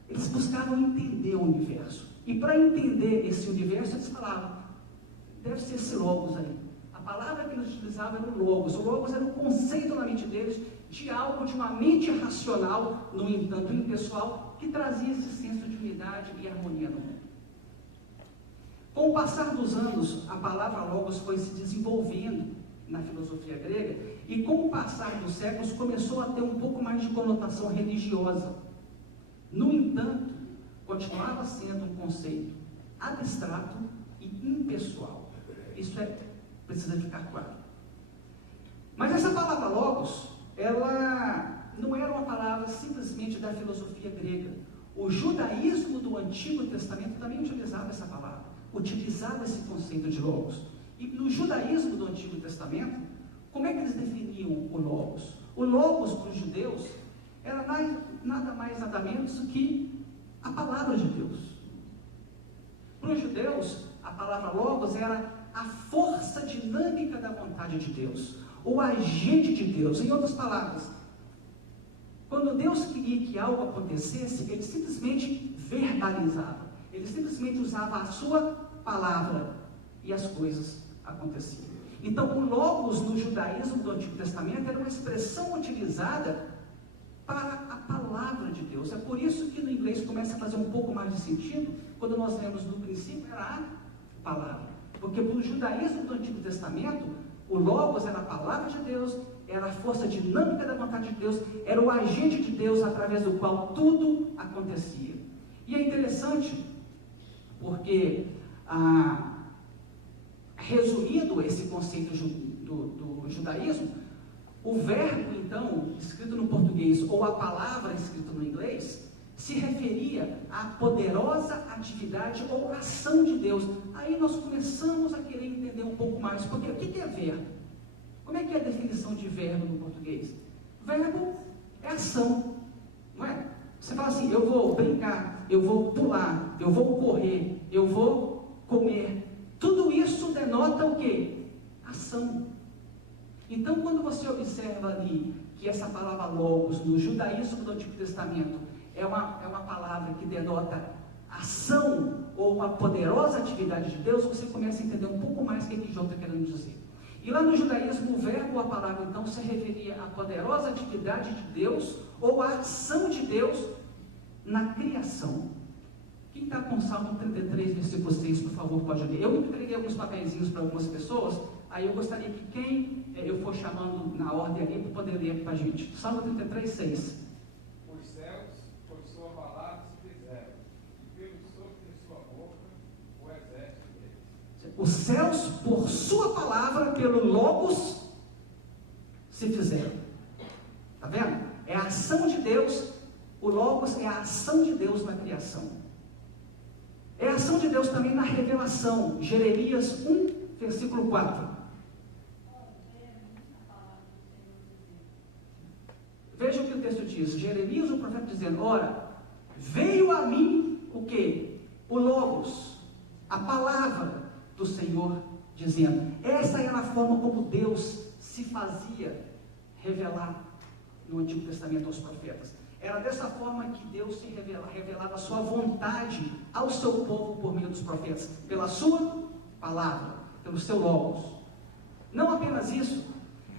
Eles buscavam entender o universo. E para entender esse universo, eles falavam, deve ser esse logos aí. A palavra que eles utilizavam era o logos. O logos era o conceito na mente deles de algo, de uma mente racional, no entanto impessoal, que trazia esse senso de unidade e harmonia no mundo. Com o passar dos anos, a palavra logos foi se desenvolvendo na filosofia grega e com o passar dos séculos começou a ter um pouco mais de conotação religiosa. No entanto, continuava sendo um conceito abstrato e impessoal. Isso é Precisa ficar claro. Mas essa palavra logos, ela não era uma palavra simplesmente da filosofia grega. O judaísmo do Antigo Testamento também utilizava essa palavra, utilizava esse conceito de logos. E no judaísmo do Antigo Testamento, como é que eles definiam o logos? O logos para os judeus era nada mais, nada menos do que a palavra de Deus. Para os judeus, a palavra logos era a força dinâmica da vontade de Deus, o agente de Deus. Em outras palavras, quando Deus queria que algo acontecesse, ele simplesmente verbalizava, ele simplesmente usava a sua palavra e as coisas aconteciam. Então, o logos no judaísmo do Antigo Testamento era uma expressão utilizada para a palavra de Deus. É por isso que no inglês começa a fazer um pouco mais de sentido quando nós lemos no princípio era a palavra. Porque para o judaísmo do Antigo Testamento, o logos era a palavra de Deus, era a força dinâmica da vontade de Deus, era o agente de Deus através do qual tudo acontecia. E é interessante, porque, resumindo esse conceito do judaísmo, o verbo, então, escrito no português, ou a palavra escrita no inglês, se referia à poderosa atividade ou ação de Deus. Aí nós começamos a querer entender um pouco mais, porque o que é verbo? Como é que é a definição de verbo no português? Verbo é ação, não é? Você fala assim, eu vou brincar, eu vou pular, eu vou correr, eu vou comer. Tudo isso denota o quê? Ação. Então, quando você observa ali que essa palavra logos no judaísmo do Antigo Testamento é uma palavra que denota ação ou uma poderosa atividade de Deus, você começa a entender um pouco mais o que João está querendo dizer. E lá no judaísmo, o verbo ou a palavra, então, se referia à poderosa atividade de Deus ou à ação de Deus na criação. Quem está com o Salmo 33, versículo 6, por favor, pode ler. Eu entreguei alguns papeizinhos para algumas pessoas, aí eu gostaria que quem eu for chamando na ordem ali, para poder ler para a gente. Salmo 33, 6. Os céus, por sua palavra, se fizeram, e pelo sopro de sua boca, o exército deles. Os céus, por sua palavra, pelo logos, se fizeram. Está vendo? É a ação de Deus, o logos é a ação de Deus na criação. É a ação de Deus também na revelação. Jeremias 1, versículo 4. Veja o que o texto diz. Jeremias, o profeta, dizendo: ora, veio a mim o quê? O logos, a palavra do Senhor, dizendo. Essa era a forma como Deus se fazia revelar no Antigo Testamento aos profetas. Era dessa forma que Deus se revelava a sua vontade ao seu povo por meio dos profetas, pela sua palavra, pelo seu logos. Não apenas isso,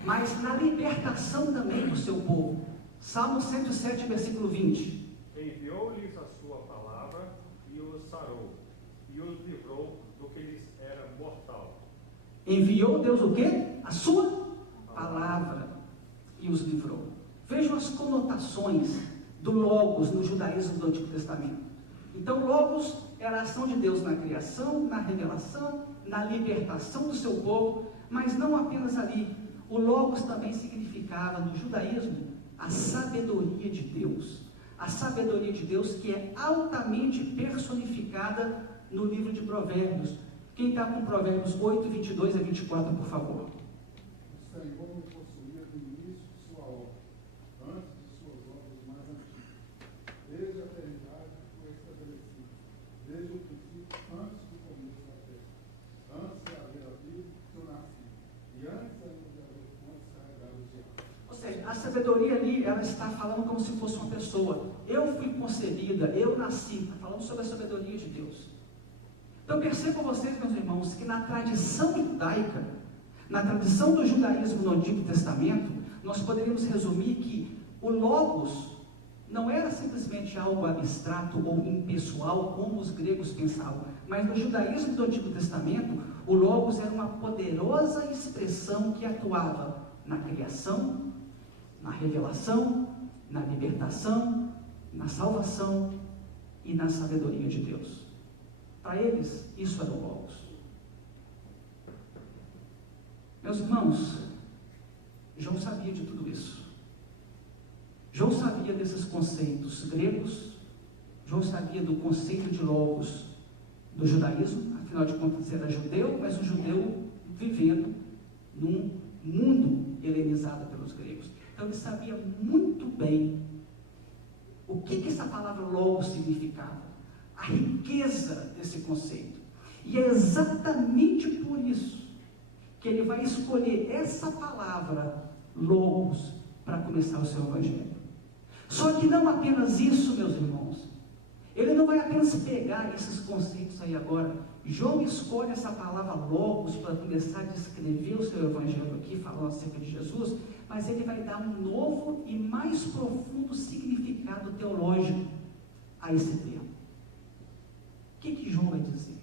mas na libertação também do seu povo. Salmo 107, versículo 20. Enviou-lhes a sua palavra e os sarou, e os livrou do que lhes era mortal. Enviou Deus o quê? A sua palavra e os livrou. Vejam as conotações do logos no judaísmo do Antigo Testamento. Então, logos era a ação de Deus na criação, na revelação, na libertação do seu povo, mas não apenas ali. O logos também significava no judaísmo a sabedoria de Deus. A sabedoria de Deus que é altamente personificada no livro de Provérbios. Quem está com Provérbios 8, 22 a 24, por favor. O Senhor me possuía do início de sua obra, antes de suas obras mais antigas. Desde a eternidade foi estabelecido, desde o princípio, antes do começo da terra. Antes de haver a vida, eu nasci, e antes ainda de haver fontes carregadas de água. Ou seja, a sabedoria ali, ela está falando como se fosse uma pessoa. Eu fui concebida, eu nasci. Está falando sobre a sabedoria de Deus. Então percebam vocês, meus irmãos, que na tradição judaica, na tradição do judaísmo no Antigo Testamento, nós poderíamos resumir que o logos não era simplesmente algo abstrato ou impessoal, como os gregos pensavam, mas no judaísmo do Antigo Testamento, o logos era uma poderosa expressão que atuava na criação, na revelação, na libertação, na salvação e na sabedoria de Deus. Para eles, isso era o logos. Meus irmãos, João sabia de tudo isso. João sabia desses conceitos gregos. João sabia do conceito de logos do judaísmo. Afinal de contas, era judeu, mas um judeu vivendo num mundo helenizado pelos gregos. Então ele sabia muito bem o que essa palavra logos significava, a riqueza desse conceito. E é exatamente por isso que ele vai escolher essa palavra logos para começar o seu evangelho. Só que não apenas isso, meus irmãos. Ele não vai apenas pegar esses conceitos aí agora. João escolhe essa palavra logos para começar a descrever o seu evangelho aqui, falando acerca de Jesus, mas ele vai dar um novo e mais profundo significado teológico a esse termo. O que João vai dizer?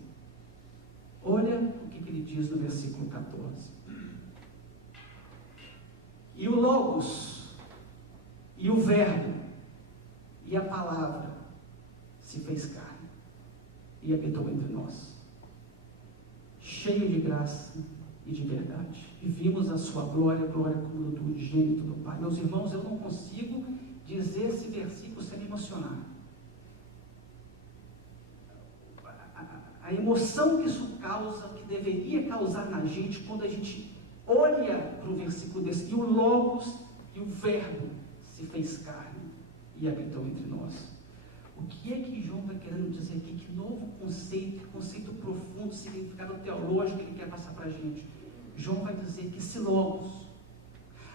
Olha o que ele diz no versículo 14. E o logos, e o verbo, e a palavra se fez carne e habitou entre nós, cheio de graça e de verdade, e vimos a sua glória, glória como do unigênito do Pai. Meus irmãos, eu não consigo dizer esse versículo sem me emocionar. A emoção que isso causa, que deveria causar na gente, quando a gente olha para o versículo desse, e o logos e o verbo se fez carne e habitou entre nós. O que é que João está querendo dizer aqui? Que novo conceito profundo, significado teológico que ele quer passar para a gente? João vai dizer que esse logos,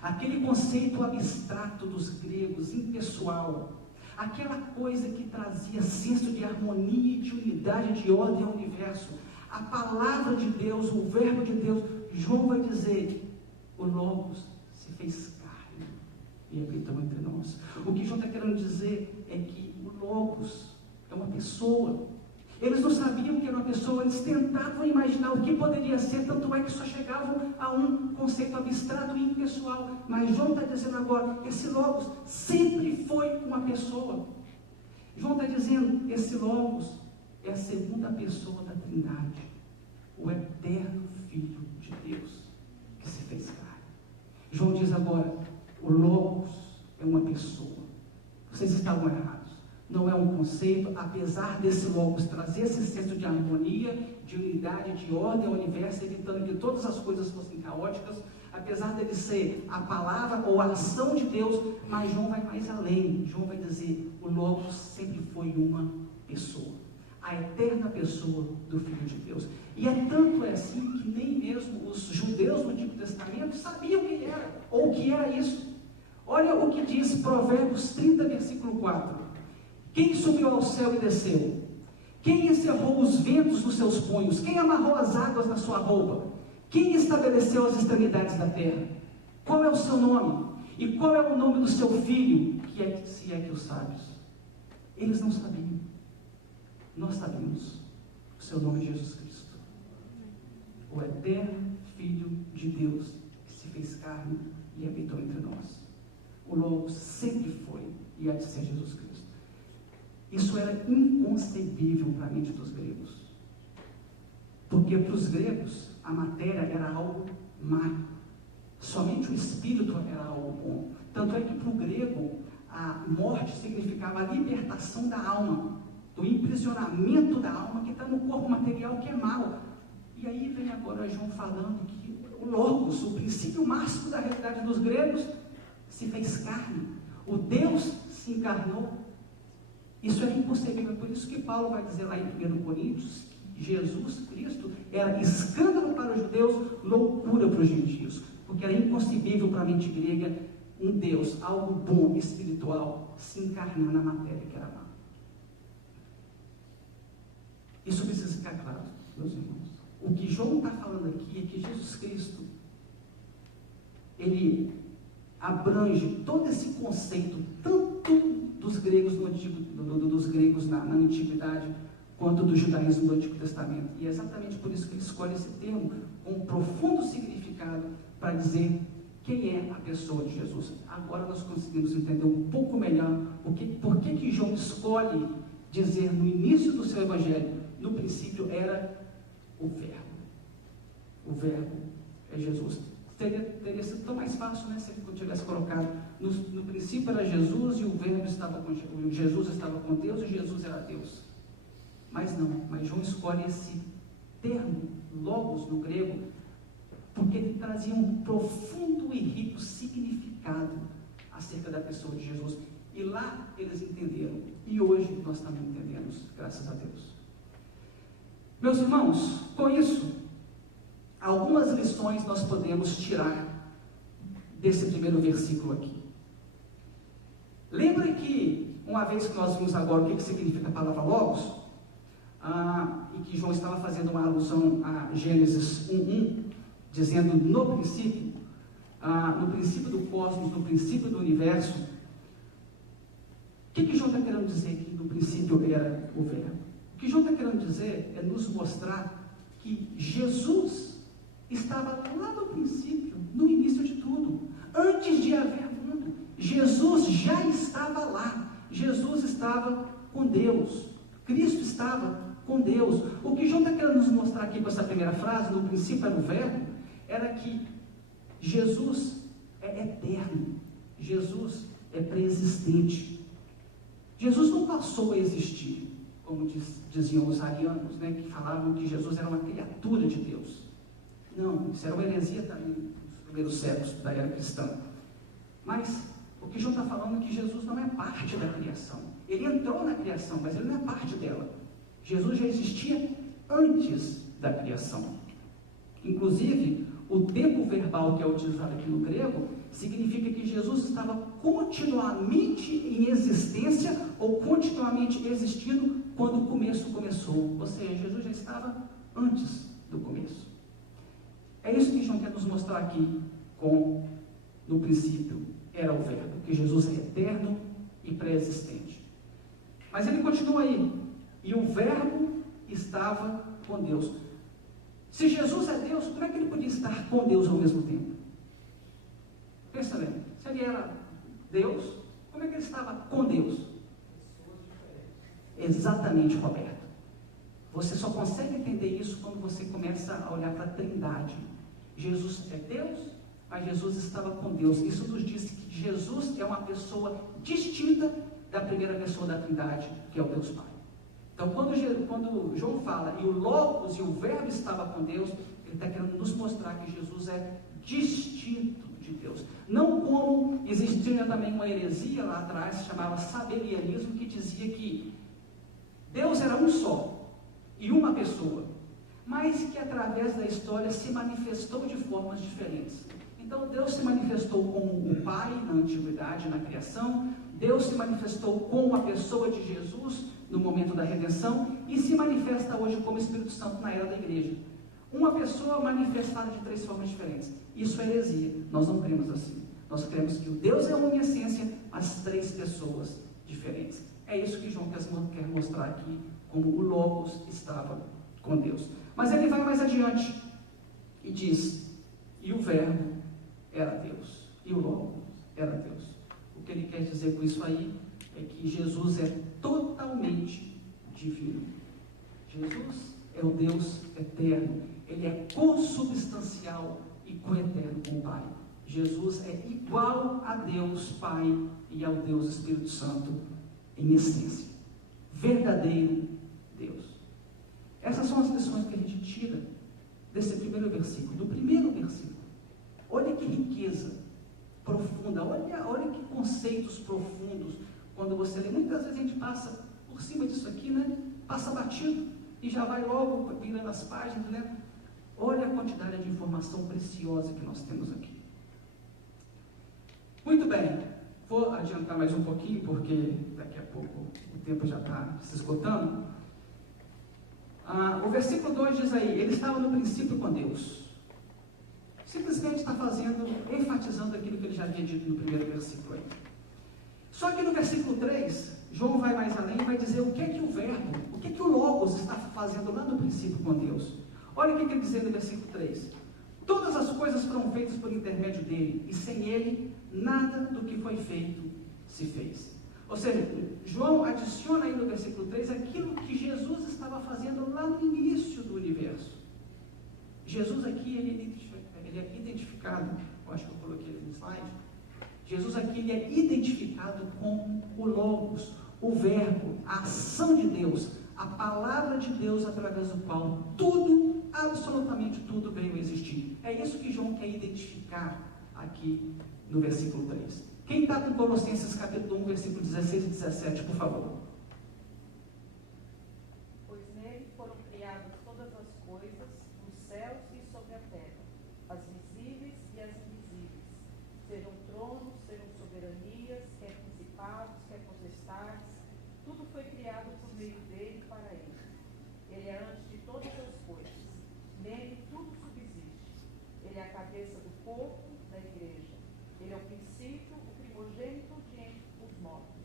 aquele conceito abstrato dos gregos, impessoal, aquela coisa que trazia senso de harmonia e de unidade, de ordem ao universo, a palavra de Deus, o verbo de Deus, João vai dizer, o logos se fez carne e habitou entre nós. O que João está querendo dizer é que o logos é uma pessoa. Eles não sabiam que era uma pessoa, eles tentavam imaginar o que poderia ser, tanto é que só chegavam a um conceito abstrato e impessoal. Mas João está dizendo agora, esse logos sempre foi uma pessoa. João está dizendo, esse logos é a segunda pessoa da Trindade, o eterno Filho de Deus, que se fez carne. João diz agora, o logos é uma pessoa. Vocês estavam errados. Não é um conceito, apesar desse logos trazer esse senso de harmonia, de unidade, de ordem ao universo, evitando que todas as coisas fossem caóticas, apesar dele ser a palavra ou a ação de Deus, mas João vai mais além. João vai dizer, o logos sempre foi uma pessoa, a eterna pessoa do Filho de Deus. E é tanto assim que nem mesmo os judeus do Antigo Testamento sabiam quem era, ou o que era isso. Olha o que diz Provérbios 30, versículo 4. Quem subiu ao céu e desceu? Quem encerrou os ventos nos seus punhos? Quem amarrou as águas na sua roupa? Quem estabeleceu as extremidades da terra? Qual é o seu nome? E qual é o nome do seu filho? Se é que os sábios? Eles não sabiam. Nós sabemos. O seu nome é Jesus Cristo, o eterno Filho de Deus, que se fez carne e habitou entre nós. O Logos sempre foi e há de ser Jesus Cristo. Isso era inconcebível para a mente dos gregos, porque para os gregos a matéria era algo má, somente o espírito era algo bom. Tanto é que para o grego a morte significava a libertação da alma, do imprisionamento da alma que está no corpo material, que é mau. E aí vem agora João falando que o Logos, o princípio máximo da realidade dos gregos, se fez carne, o Deus se encarnou. Isso era inconcebível, por isso que Paulo vai dizer lá em 1 Coríntios, que Jesus Cristo era escândalo para os judeus, loucura para os gentios, porque era inconcebível para a mente grega um Deus, algo bom, espiritual, se encarnar na matéria que era má. Isso precisa ficar claro, meus irmãos. O que João está falando aqui é que Jesus Cristo, ele abrange todo esse conceito, tanto dos gregos dos gregos na antiguidade, quanto do judaísmo do Antigo Testamento. E é exatamente por isso que ele escolhe esse termo, com um profundo significado, para dizer quem é a pessoa de Jesus. Agora nós conseguimos entender um pouco melhor por que João escolhe dizer no início do seu evangelho, no princípio era o Verbo. O Verbo é Jesus. teria sido tão mais fácil, né, se ele tivesse colocado, no princípio era Jesus e o verbo estava com Jesus estava com Deus e Jesus era Deus. Mas não, mas João escolhe esse termo, logos no grego, porque ele trazia um profundo e rico significado acerca da pessoa de Jesus. E lá eles entenderam, e hoje nós também entendemos, graças a Deus. Meus irmãos, com isso, algumas lições nós podemos tirar desse primeiro versículo aqui. Lembre que, uma vez que nós vimos agora o que significa a palavra logos, e que João estava fazendo uma alusão a Gênesis 1:1, dizendo no princípio do cosmos, no princípio do universo. O que João está querendo dizer que no princípio era o verbo? O que João está querendo dizer é nos mostrar que Jesus estava lá no princípio, no início de tudo, antes de haver mundo. Jesus já estava lá, Jesus estava com Deus, Cristo estava com Deus. O que João está querendo nos mostrar aqui com essa primeira frase, no princípio era o verbo, era que Jesus é eterno, Jesus é pré-existente. Jesus não passou a existir, como diziam os arianos, né, que falavam que Jesus era uma criatura de Deus. Não, isso era uma heresia também nos primeiros séculos da era cristã. Mas o que João está falando é que Jesus não é parte da criação. Ele entrou na criação, mas ele não é parte dela. Jesus já existia antes da criação. Inclusive, o tempo verbal que é utilizado aqui no grego significa que Jesus estava continuamente em existência ou continuamente existindo quando o começo começou. Ou seja, Jesus já estava antes do começo. É isso que João quer nos mostrar aqui com, no princípio, era o verbo, que Jesus é eterno e pré-existente. Mas ele continua aí, e o verbo estava com Deus. Se Jesus é Deus, como é que ele podia estar com Deus ao mesmo tempo? Pensa bem, se ele era Deus, como é que ele estava com Deus? Exatamente, Roberto. Você só consegue entender isso quando você começa a olhar para a Trindade. Jesus é Deus, mas Jesus estava com Deus. Isso nos diz que Jesus é uma pessoa distinta da primeira pessoa da Trindade, que é o Deus Pai. Então, quando João fala, e o Logos e o Verbo estava com Deus, ele está querendo nos mostrar que Jesus é distinto de Deus. Não como existia também uma heresia lá atrás, que chamava sabelianismo, que dizia que Deus era um só, e uma pessoa, mas que através da história se manifestou de formas diferentes. Então, Deus se manifestou como o Pai na antiguidade, na criação, Deus se manifestou como a pessoa de Jesus no momento da redenção, e se manifesta hoje como Espírito Santo na era da igreja. Uma pessoa manifestada de três formas diferentes. Isso é heresia, nós não cremos assim. Nós cremos que o Deus é uma em essência, mas três pessoas diferentes. É isso que João quer mostrar aqui, como o Logos estava com Deus. Mas ele vai mais adiante e diz, e o Verbo era Deus, e o Logos era Deus. O que ele quer dizer com isso aí é que Jesus é totalmente divino. Jesus é o Deus eterno, ele é consubstancial e coeterno com o Pai. Jesus é igual a Deus Pai e ao Deus Espírito Santo em essência. Verdadeiro Deus. Essas são as lições que a gente tira desse primeiro versículo, do primeiro versículo. Olha que riqueza profunda, olha que conceitos profundos. Quando você lê, muitas vezes a gente passa por cima disso aqui, né? Passa batido e já vai logo virando as páginas, né? Olha a quantidade de informação preciosa que nós temos aqui. Muito bem, vou adiantar mais um pouquinho, porque daqui a pouco o tempo já está se esgotando. O versículo 2 diz aí, ele estava no princípio com Deus. Simplesmente está enfatizando aquilo que ele já havia dito no primeiro versículo aí. Só que no versículo 3, João vai mais além e vai dizer o que é que o verbo, o que é que o Logos está fazendo lá no princípio com Deus. Olha o que ele diz no versículo 3. Todas as coisas foram feitas por intermédio dele, e sem ele, nada do que foi feito se fez. Ou seja, João adiciona aí no versículo 3 aquilo que Jesus estava fazendo lá no início do universo. Jesus aqui, ele ele é identificado, eu acho que eu coloquei ele no slide, Jesus aqui ele é identificado com o Logos, o Verbo, a ação de Deus, a palavra de Deus através do qual tudo, absolutamente tudo veio a existir. É isso que João quer identificar aqui no versículo 3. Quem está com Colossenses capítulo 1, versículo 16 e 17, por favor. Pois nele foram criadas todas as coisas, nos céus e sobre a terra, as visíveis e as invisíveis, sejam tronos, sejam soberanias, quer principados, quer potestades, tudo foi criado por meio dele e para ele. Ele é antes de todas as coisas, nele tudo subsiste. Ele é a cabeça do corpo, da igreja. Ele é o princípio, o primogênito de entre os mortos,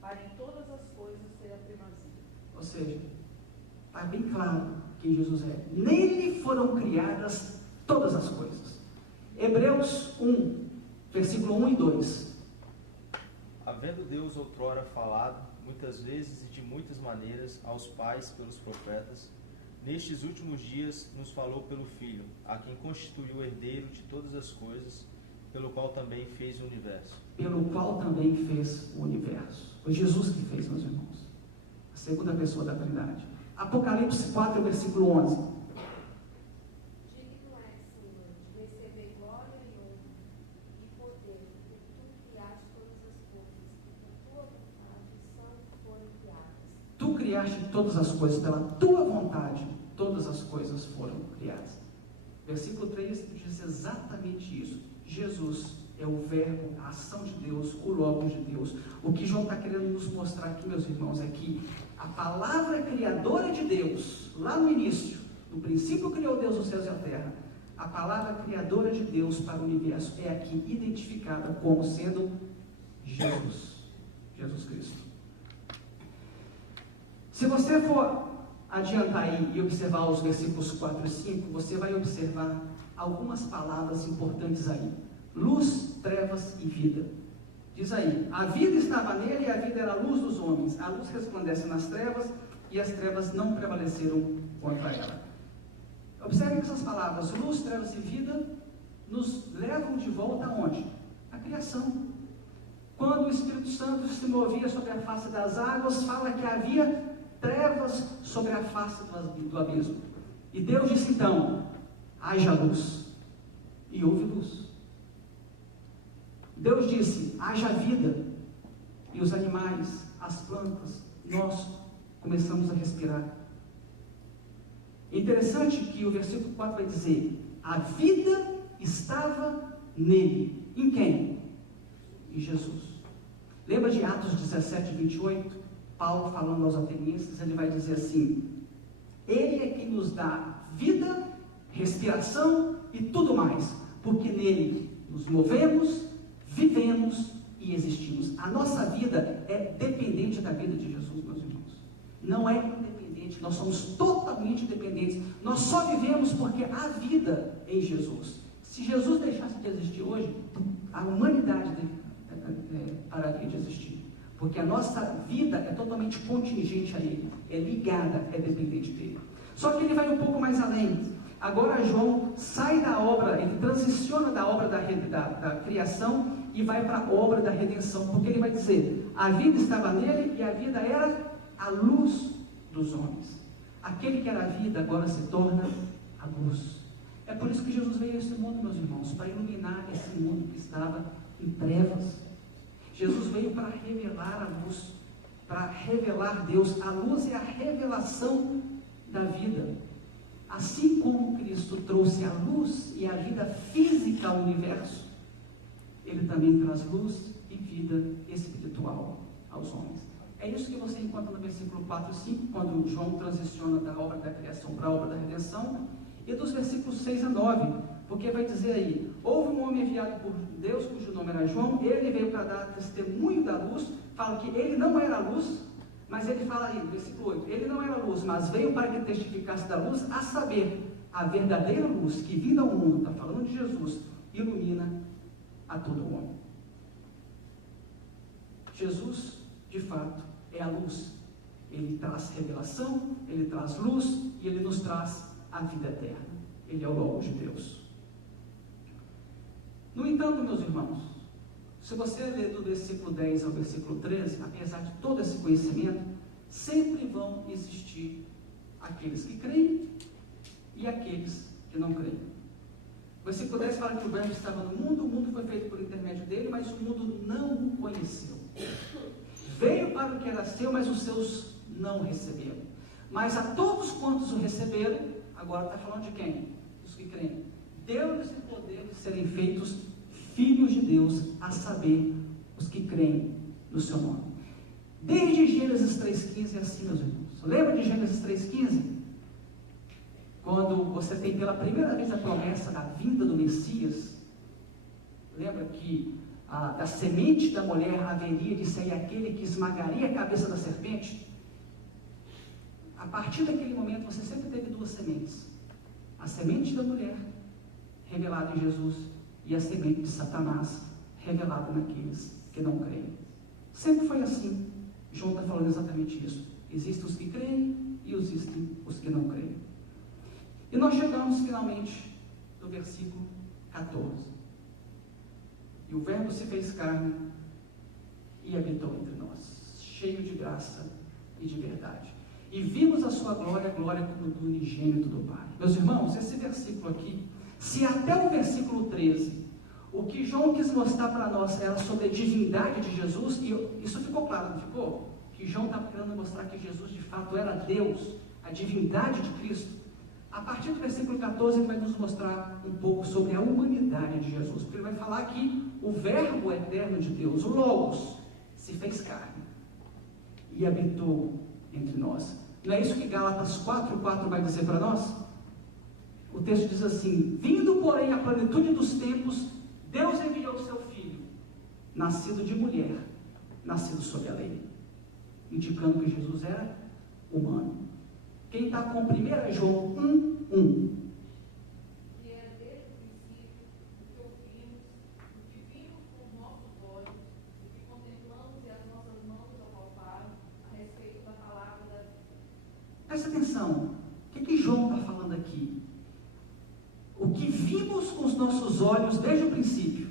para em todas as coisas ter a primazia. Ou seja, está bem claro quem Jesus é. Nele foram criadas todas as coisas. Hebreus 1, versículo 1 e 2. Havendo Deus outrora falado, muitas vezes e de muitas maneiras, aos pais pelos profetas, nestes últimos dias nos falou pelo Filho, a quem constituiu o herdeiro de todas as coisas, pelo qual também fez o universo. Pelo qual também fez o universo. Foi Jesus que fez, meus irmãos. A segunda pessoa da Trindade. Apocalipse 4, versículo 11. Digno é, Senhor, de receber glória e honra e poder, porque tu criaste todas as coisas, e por tua vontade foram criadas. Tu criaste todas as coisas, pela tua vontade, todas as coisas foram criadas. Versículo 3 diz exatamente isso. Jesus é o Verbo, a ação de Deus, o Logos de Deus. O que João está querendo nos mostrar aqui, meus irmãos, é que a palavra criadora de Deus, lá no início, no princípio criou Deus os céus e a terra, a palavra criadora de Deus para o universo é aqui identificada como sendo Jesus, Jesus Cristo. Se você for adiantar aí e observar os versículos 4 e 5, você vai observar algumas palavras importantes aí. Luz, trevas e vida. Diz aí, a vida estava nele e a vida era a luz dos homens. A luz resplandece nas trevas e as trevas não prevaleceram contra ela. Observem que essas palavras, luz, trevas e vida, nos levam de volta aonde? A criação. Quando o Espírito Santo se movia sobre a face das águas, fala que havia trevas sobre a face do abismo. E Deus disse então, haja luz. E houve luz. Deus disse, haja vida. E os animais, as plantas, nós começamos a respirar. Interessante que o versículo 4 vai dizer, a vida estava nele. Em quem? Em Jesus. Lembra de Atos 17, 28? Paulo falando aos atenienses, ele vai dizer assim, ele é quem nos dá vida, respiração e tudo mais, porque nele nos movemos, vivemos e existimos. A nossa vida é dependente da vida de Jesus, meus irmãos. Não é independente, nós somos totalmente dependentes. Nós só vivemos porque há vida em Jesus. Se Jesus deixasse de existir hoje, a humanidade pararia de existir. Porque a nossa vida é totalmente contingente a Ele, é ligada, é dependente dEle. Só que ele vai um pouco mais além. Agora João sai da obra, ele transiciona da obra da criação e vai para a obra da redenção, porque ele vai dizer, a vida estava nele e a vida era a luz dos homens. Aquele que era a vida agora se torna a luz. É por isso que Jesus veio a esse mundo, meus irmãos, para iluminar esse mundo que estava em trevas. Jesus veio para revelar a luz, para revelar Deus. A luz é a revelação da vida. Assim como Cristo trouxe a luz e a vida física ao universo, Ele também traz luz e vida espiritual aos homens. É isso que você encontra no versículo 4 e 5, quando João transiciona da obra da criação para a obra da redenção, e dos versículos 6 a 9, porque vai dizer aí, houve um homem enviado por Deus, cujo nome era João, ele veio para dar testemunho da luz, fala que ele não era luz, mas ele fala aí, versículo 8, ele não era luz, mas veio para que testificasse da luz, a saber, a verdadeira luz que vinda ao mundo, está falando de Jesus, ilumina a todo homem. Jesus, de fato, é a luz. Ele traz revelação, ele traz luz e ele nos traz a vida eterna. Ele é o Logos de Deus. No entanto, meus irmãos, se você ler do versículo 10 ao versículo 13, apesar de todo esse conhecimento, sempre vão existir aqueles que creem e aqueles que não creem. O versículo 10 fala que o verbo estava no mundo, o mundo foi feito por intermédio dele, mas o mundo não o conheceu. Veio para o que era seu, mas os seus não o receberam. Mas a todos quantos o receberam, agora está falando de quem? Os que creem. Deu-lhes o poder de serem feitos filhos de Deus, a saber, os que creem no seu nome. Desde Gênesis 3,15 é assim, meus irmãos. Lembra de Gênesis 3,15? Quando você tem pela primeira vez a promessa da vinda do Messias, lembra que da semente da mulher haveria de sair aquele que esmagaria a cabeça da serpente? A partir daquele momento você sempre teve duas sementes: a semente da mulher, revelada em Jesus, e a semente de Satanás, revelada naqueles que não creem. Sempre foi assim. João está falando exatamente isso. Existem os que creem e existem os que não creem. E nós chegamos finalmente no versículo 14. E o verbo se fez carne e habitou entre nós, cheio de graça e de verdade. E vimos a sua glória, a glória como do unigênito do Pai. Meus irmãos, esse versículo aqui, se até o versículo 13, o que João quis mostrar para nós era sobre a divindade de Jesus, e isso ficou claro, não ficou? Que João está querendo mostrar que Jesus de fato era Deus, a divindade de Cristo. A partir do versículo 14 ele vai nos mostrar um pouco sobre a humanidade de Jesus, porque ele vai falar que o verbo eterno de Deus, o Logos, se fez carne e habitou entre nós. Não é isso que Gálatas 4:4 vai dizer para nós? O texto diz assim: vindo porém a plenitude dos tempos, Deus enviou o seu Filho, nascido de mulher, nascido sob a lei, indicando que Jesus era humano. Quem está com 1 João 1:1? Que é desde o princípio, o que ouvimos, o que vimos com os nossos olhos, o que contemplamos e as nossas mãos apalparam a respeito da palavra da vida. Presta atenção, o que João está falando aqui? O que vimos com os nossos olhos desde o princípio,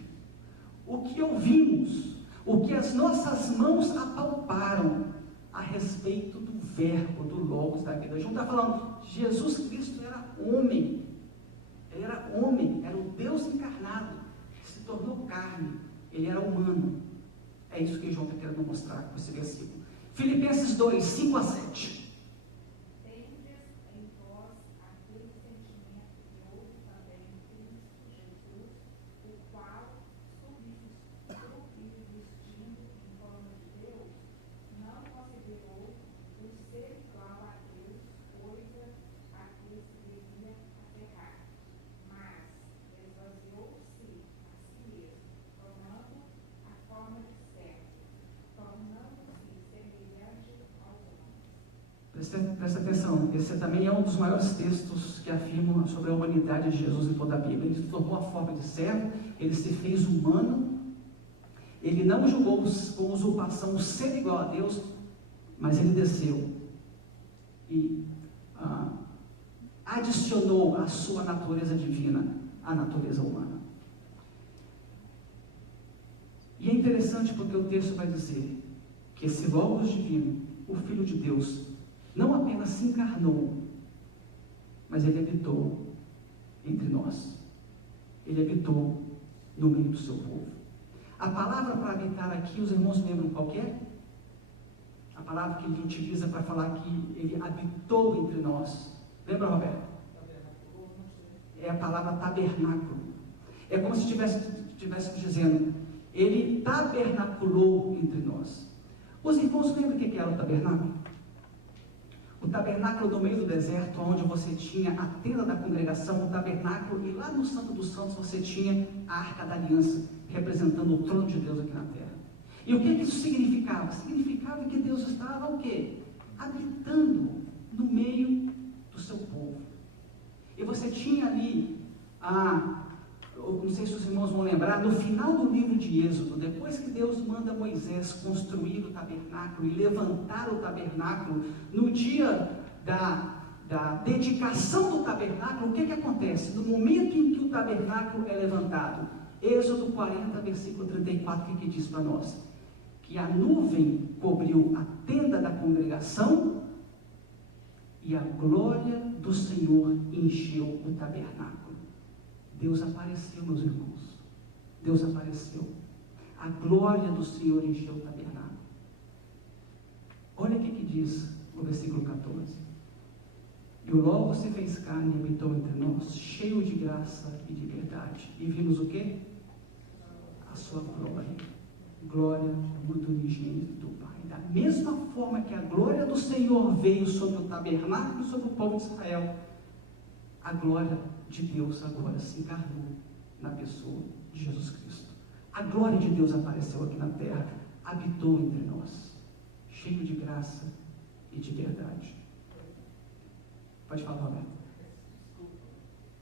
o que ouvimos, o que as nossas mãos apalparam a respeito do verbo, do Logos da vida. João está falando, Jesus Cristo era homem, ele era homem, era o Deus encarnado, que se tornou carne, ele era humano. É isso que João está querendo mostrar com esse versículo. Filipenses 2:5-7. Presta atenção, esse também é um dos maiores textos que afirmam sobre a humanidade de Jesus em toda a Bíblia. Ele tomou a forma de servo, ele se fez humano, ele não julgou com usurpação o ser igual a Deus, mas ele desceu e adicionou a sua natureza divina à natureza humana. E é interessante porque o texto vai dizer que esse Logos divino, o Filho de Deus, não apenas se encarnou, mas ele habitou entre nós. Ele habitou no meio do seu povo. A palavra para habitar aqui, os irmãos lembram qual que é? A palavra que ele utiliza para falar que ele habitou entre nós. Lembra, Roberto? É a palavra tabernáculo. É como se estivesse dizendo, ele tabernaculou entre nós. Os irmãos lembram o que era o tabernáculo? O tabernáculo no meio do deserto, onde você tinha a tenda da congregação, o tabernáculo, e lá no Santo dos Santos você tinha a Arca da Aliança, representando o trono de Deus aqui na terra. E o que isso significava? Significava que Deus estava o quê? Habitando no meio do seu povo. E você tinha ali, não sei se os irmãos vão lembrar, no final do livro de Êxodo, depois que Deus manda Moisés construir o tabernáculo e levantar o tabernáculo, no dia da dedicação do tabernáculo, o que acontece? No momento em que o tabernáculo é levantado, Êxodo 40, versículo 34, o que diz para nós? Que a nuvem cobriu a tenda da congregação e a glória do Senhor encheu o tabernáculo. Deus apareceu, meus irmãos. Deus apareceu. A glória do Senhor encheu o tabernáculo. Olha o que diz no versículo 14. E o logo se fez carne e habitou entre nós, cheio de graça e de verdade. E vimos o quê? A sua glória. Glória muito unigênito do Pai. Da mesma forma que a glória do Senhor veio sobre o tabernáculo e sobre o povo de Israel, a glória de Deus agora se encarnou na pessoa de Jesus Cristo. A glória de Deus apareceu aqui na terra, habitou entre nós, cheio de graça e de verdade. Pode falar, Roberto. Desculpa.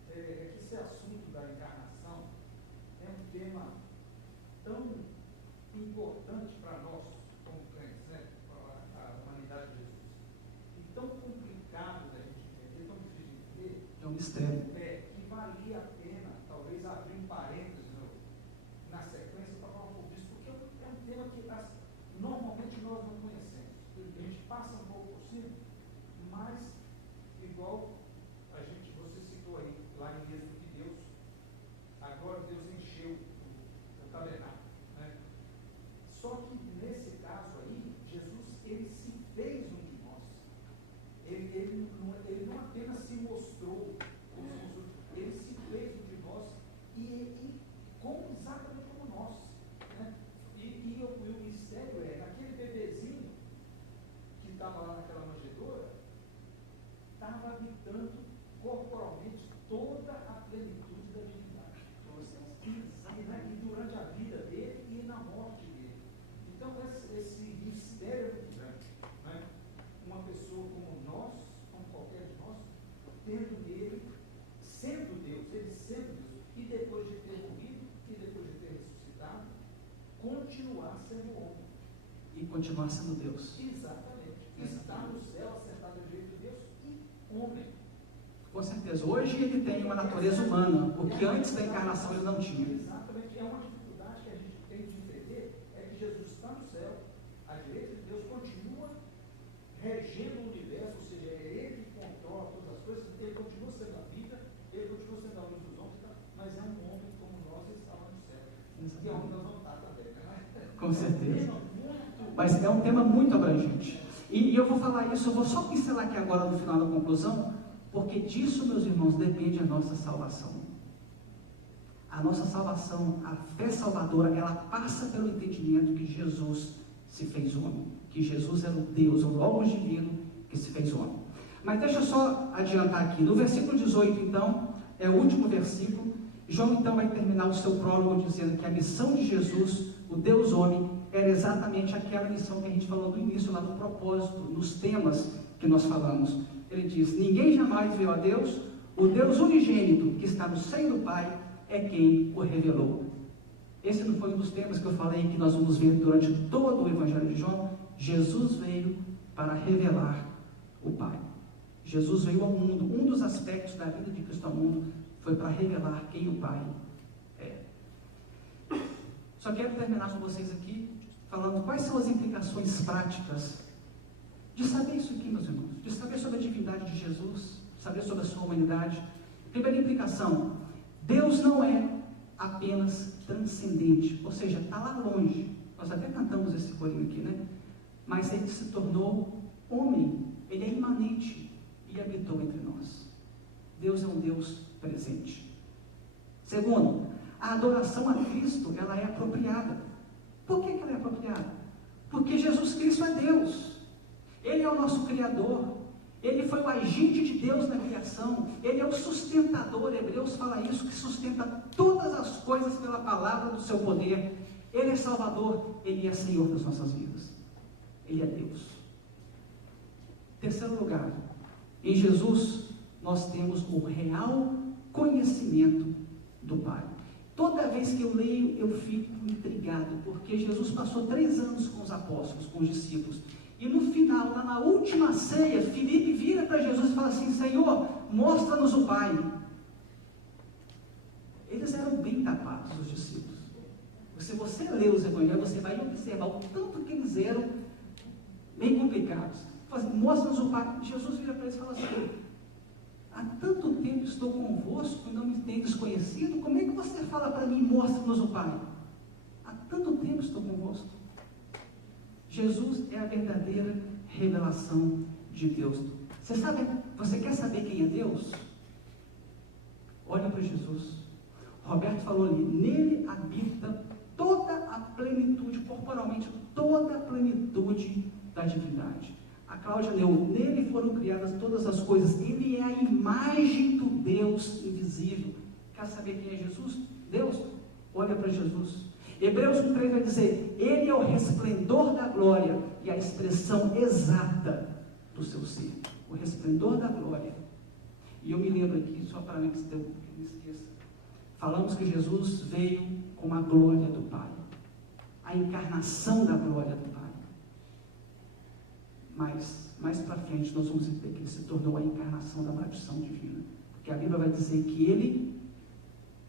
É que esse assunto da encarnação é um tema tão importante para nós, como crentes, né? Para a humanidade de Jesus. E tão complicado da gente entender, tão difícil de entender. É um mistério. Que valia a pena, talvez, abrir um parênteses na sequência para falar um pouco disso, porque é um tema que normalmente nós não conhecemos. A gente passa um pouco por cima, mas igual você citou aí, lá em Êxodo, que Deus, agora Deus encheu o tabernáculo, né? Só que nesse caso aí, Jesus, ele se fez um de nós. Ele não apenas se mostrou, ele se fez um de nós exatamente como nós, né? E o mistério é, naquele bebezinho que estava lá naquela manjedoura, estava habitando corporalmente toda a plenitude da divindade. E durante a vida dele e na morte dele. Então, esse mistério é muito grande, né? Uma pessoa como nós, como qualquer de nós, tendo nele, sendo Deus, ele sendo Deus, e depois de ter morrido, e depois de ter ressuscitado, continuar sendo homem. E continuar sendo Deus. Exatamente. Está no céu, assentado à direita de Deus, homem. Com certeza. Hoje ele tem uma natureza humana, o que antes da encarnação ele não tinha. Exatamente. É uma dificuldade que a gente tem de entender, é que Jesus está no céu, à direita de Deus, continua regendo o universo, ou seja, é ele que controla todas as coisas, ele continua sendo a vida, ele continua sendo a luz dos homens, mas é um homem como nós está lá no céu. E é onde nós vamos estar também, né? Com certeza. Mas é um tema muito abrangente. E eu vou falar isso, eu vou só pincelar aqui agora no final da conclusão, porque disso, meus irmãos, depende a nossa salvação. A nossa salvação, a fé salvadora, ela passa pelo entendimento que Jesus se fez homem, que Jesus era o Deus, o Logos divino que se fez homem. Mas deixa eu só adiantar aqui, no versículo 18, então, é o último versículo, João então vai terminar o seu prólogo dizendo que a missão de Jesus, o Deus homem, era exatamente aquela missão que a gente falou no início, lá no propósito, nos temas que nós falamos. Ele diz: ninguém jamais viu a Deus, o Deus unigênito que está no seio do Pai é quem o revelou. Esse não foi um dos temas que eu falei que nós vamos ver durante todo o Evangelho de João. Jesus veio para revelar o Pai. Jesus veio ao mundo. Um dos aspectos da vida de Cristo ao mundo foi para revelar quem o Pai é. Só quero terminar com vocês aqui falando quais são as implicações práticas de saber isso aqui, meus irmãos, de saber sobre a divindade de Jesus, saber sobre a sua humanidade. Primeira implicação: Deus não é apenas transcendente, ou seja, está lá longe. Nós até cantamos esse corinho aqui, né? Mas ele se tornou homem, ele é imanente e habitou entre nós. Deus é um Deus presente. Segundo, a adoração a Cristo, ela é apropriada. Por que ela é apropriada? Porque Jesus Cristo é Deus. Ele é o nosso Criador. Ele foi o agente de Deus na criação. Ele é o sustentador. Hebreus fala isso, que sustenta todas as coisas pela palavra do seu poder. Ele é Salvador. Ele é Senhor das nossas vidas. Ele é Deus. Terceiro lugar, em Jesus nós temos o real conhecimento do Pai. Toda vez que eu leio, eu fico intrigado, porque Jesus passou 3 anos com os apóstolos, com os discípulos, e no final, lá na última ceia, Filipe vira para Jesus e fala assim: Senhor, mostra-nos o Pai. Eles eram bem tapados. fracos os discípulos. Se você lê os evangelhos, você vai observar o tanto que eles eram bem complicados. Mostra-nos o Pai. Jesus vira para eles e fala assim: há tanto tempo estou convosco e não me tem desconhecido, como é que você fala para mim, mostra-nos o Pai? Há tanto tempo estou convosco. Jesus é a verdadeira revelação de Deus. Você quer saber quem é Deus? Olha para Jesus. Roberto falou ali, nele habita toda a plenitude, corporalmente, toda a plenitude da divindade. A Cláudia leu, nele foram criadas todas as coisas, ele é a imagem do Deus invisível. Quer saber quem é Jesus? Deus? Olha para Jesus. Hebreus 1:3 vai dizer, ele é o resplendor da glória e a expressão exata do seu ser. O resplendor da glória. E eu me lembro aqui, só para mim que eu não esqueça, falamos que Jesus veio com a glória do Pai, a encarnação da glória do Pai. Mas, mais para frente, nós vamos ver que ele se tornou a encarnação da maldição divina. Porque a Bíblia vai dizer que ele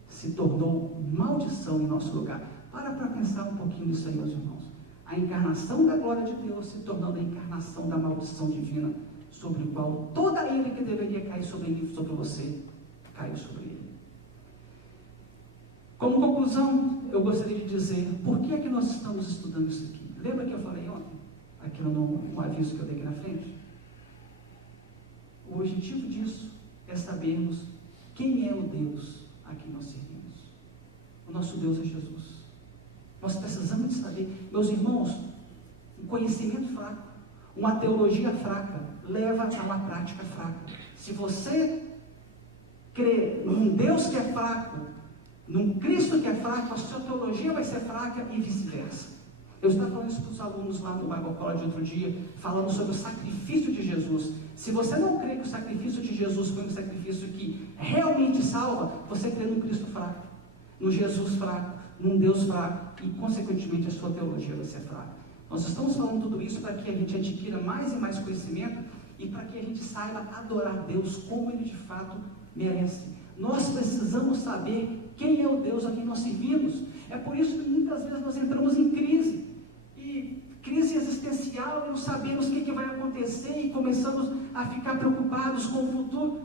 se tornou maldição em nosso lugar. Para pensar um pouquinho nisso aí, meus irmãos. A encarnação da glória de Deus se tornando a encarnação da maldição divina, sobre o qual toda a ira que deveria cair sobre mim, sobre você, caiu sobre ele. Como conclusão, eu gostaria de dizer, por que é que nós estamos estudando isso aqui? Lembra que eu falei ontem, aqui no aviso que eu dei aqui na frente? O objetivo disso é sabermos quem é o Deus a quem nós servimos. O nosso Deus é Jesus. Nós precisamos de saber, meus irmãos, um conhecimento fraco, uma teologia fraca, leva a uma prática fraca. Se você crê num Deus que é fraco, num Cristo que é fraco, a sua teologia vai ser fraca e vice-versa. Eu estava falando isso para os alunos lá no Bible College outro dia, falando sobre o sacrifício de Jesus. Se você não crê que o sacrifício de Jesus foi um sacrifício que realmente salva, você crê num Cristo fraco, num Jesus fraco, num Deus fraco, e consequentemente a sua teologia vai ser fraca. Nós estamos falando tudo isso para que a gente adquira mais e mais conhecimento e para que a gente saiba adorar Deus como Ele de fato merece. Nós precisamos saber quem é o Deus a quem nós servimos. É por isso que muitas vezes nós entramos em crise. E crise existencial, não sabemos o que vai acontecer e começamos a ficar preocupados com o futuro,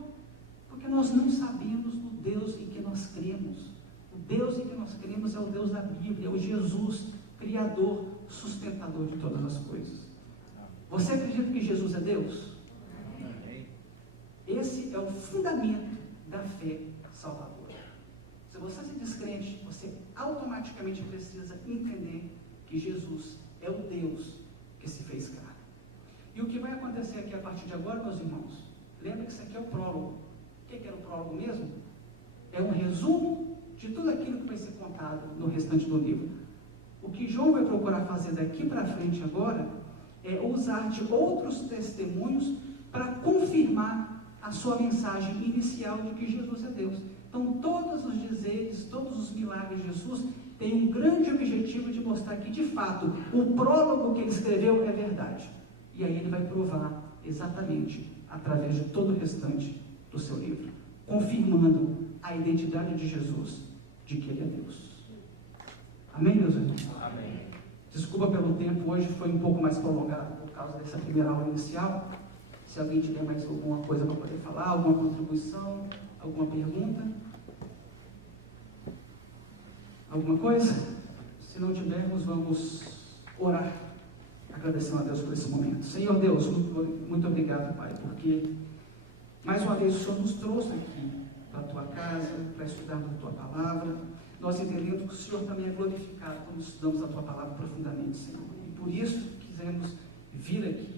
porque nós não sabemos o Deus em que nós cremos. O Deus em que nós cremos é o Deus da Bíblia, é o Jesus, Criador, sustentador de todas as coisas. Você acredita que Jesus é Deus? Esse é o fundamento da fé salvadora. Se você se descrente, você automaticamente precisa entender que Jesus é o Deus que se fez carne. E o que vai acontecer aqui a partir de agora, meus irmãos? Lembra que isso aqui é o prólogo. O que era o prólogo mesmo? É um resumo de tudo aquilo que vai ser contado no restante do livro. O que João vai procurar fazer daqui para frente agora é usar de outros testemunhos para confirmar a sua mensagem inicial de que Jesus é Deus. Então, todos os dizeres, todos os milagres de Jesus têm um grande objetivo de mostrar que, de fato, o prólogo que ele escreveu é verdade. E aí ele vai provar exatamente através de todo o restante do seu livro, confirmando a identidade de Jesus, de que ele é Deus. Amém, meus irmãos? Amém. Desculpa pelo tempo, hoje foi um pouco mais prolongado por causa dessa primeira aula inicial. Se alguém tiver mais alguma coisa para poder falar, alguma contribuição, alguma pergunta? Alguma coisa? Se não tivermos, vamos orar, agradecendo a Deus por esse momento. Senhor Deus, muito obrigado, Pai, porque mais uma vez o Senhor nos trouxe aqui para a Tua casa, para estudarmos a Tua palavra. Nós entendemos que o Senhor também é glorificado quando estudamos a Tua palavra profundamente, Senhor. E por isso quisemos vir aqui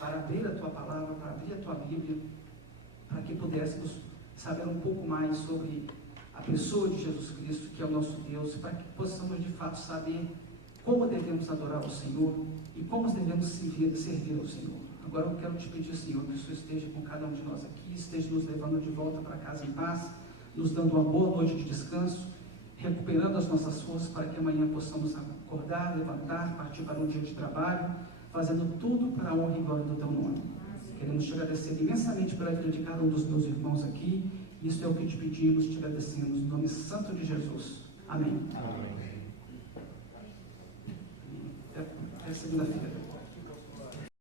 para abrir a Tua palavra, para abrir a Tua Bíblia, para que pudéssemos saber um pouco mais sobre a pessoa de Jesus Cristo, que é o nosso Deus, para que possamos de fato saber como devemos adorar o Senhor e como devemos servir ao Senhor. Agora eu quero te pedir, Senhor, que o Senhor esteja com cada um de nós aqui, esteja nos levando de volta para casa em paz, nos dando uma boa noite de descanso, recuperando as nossas forças para que amanhã possamos acordar, levantar, partir para um dia de trabalho, fazendo tudo para a honra e glória do Teu nome. Queremos te agradecer imensamente pela vida de cada um dos meus irmãos aqui. Isso é o que te pedimos, te agradecemos, no nome santo de Jesus. Amém. Amém. Até segunda-feira.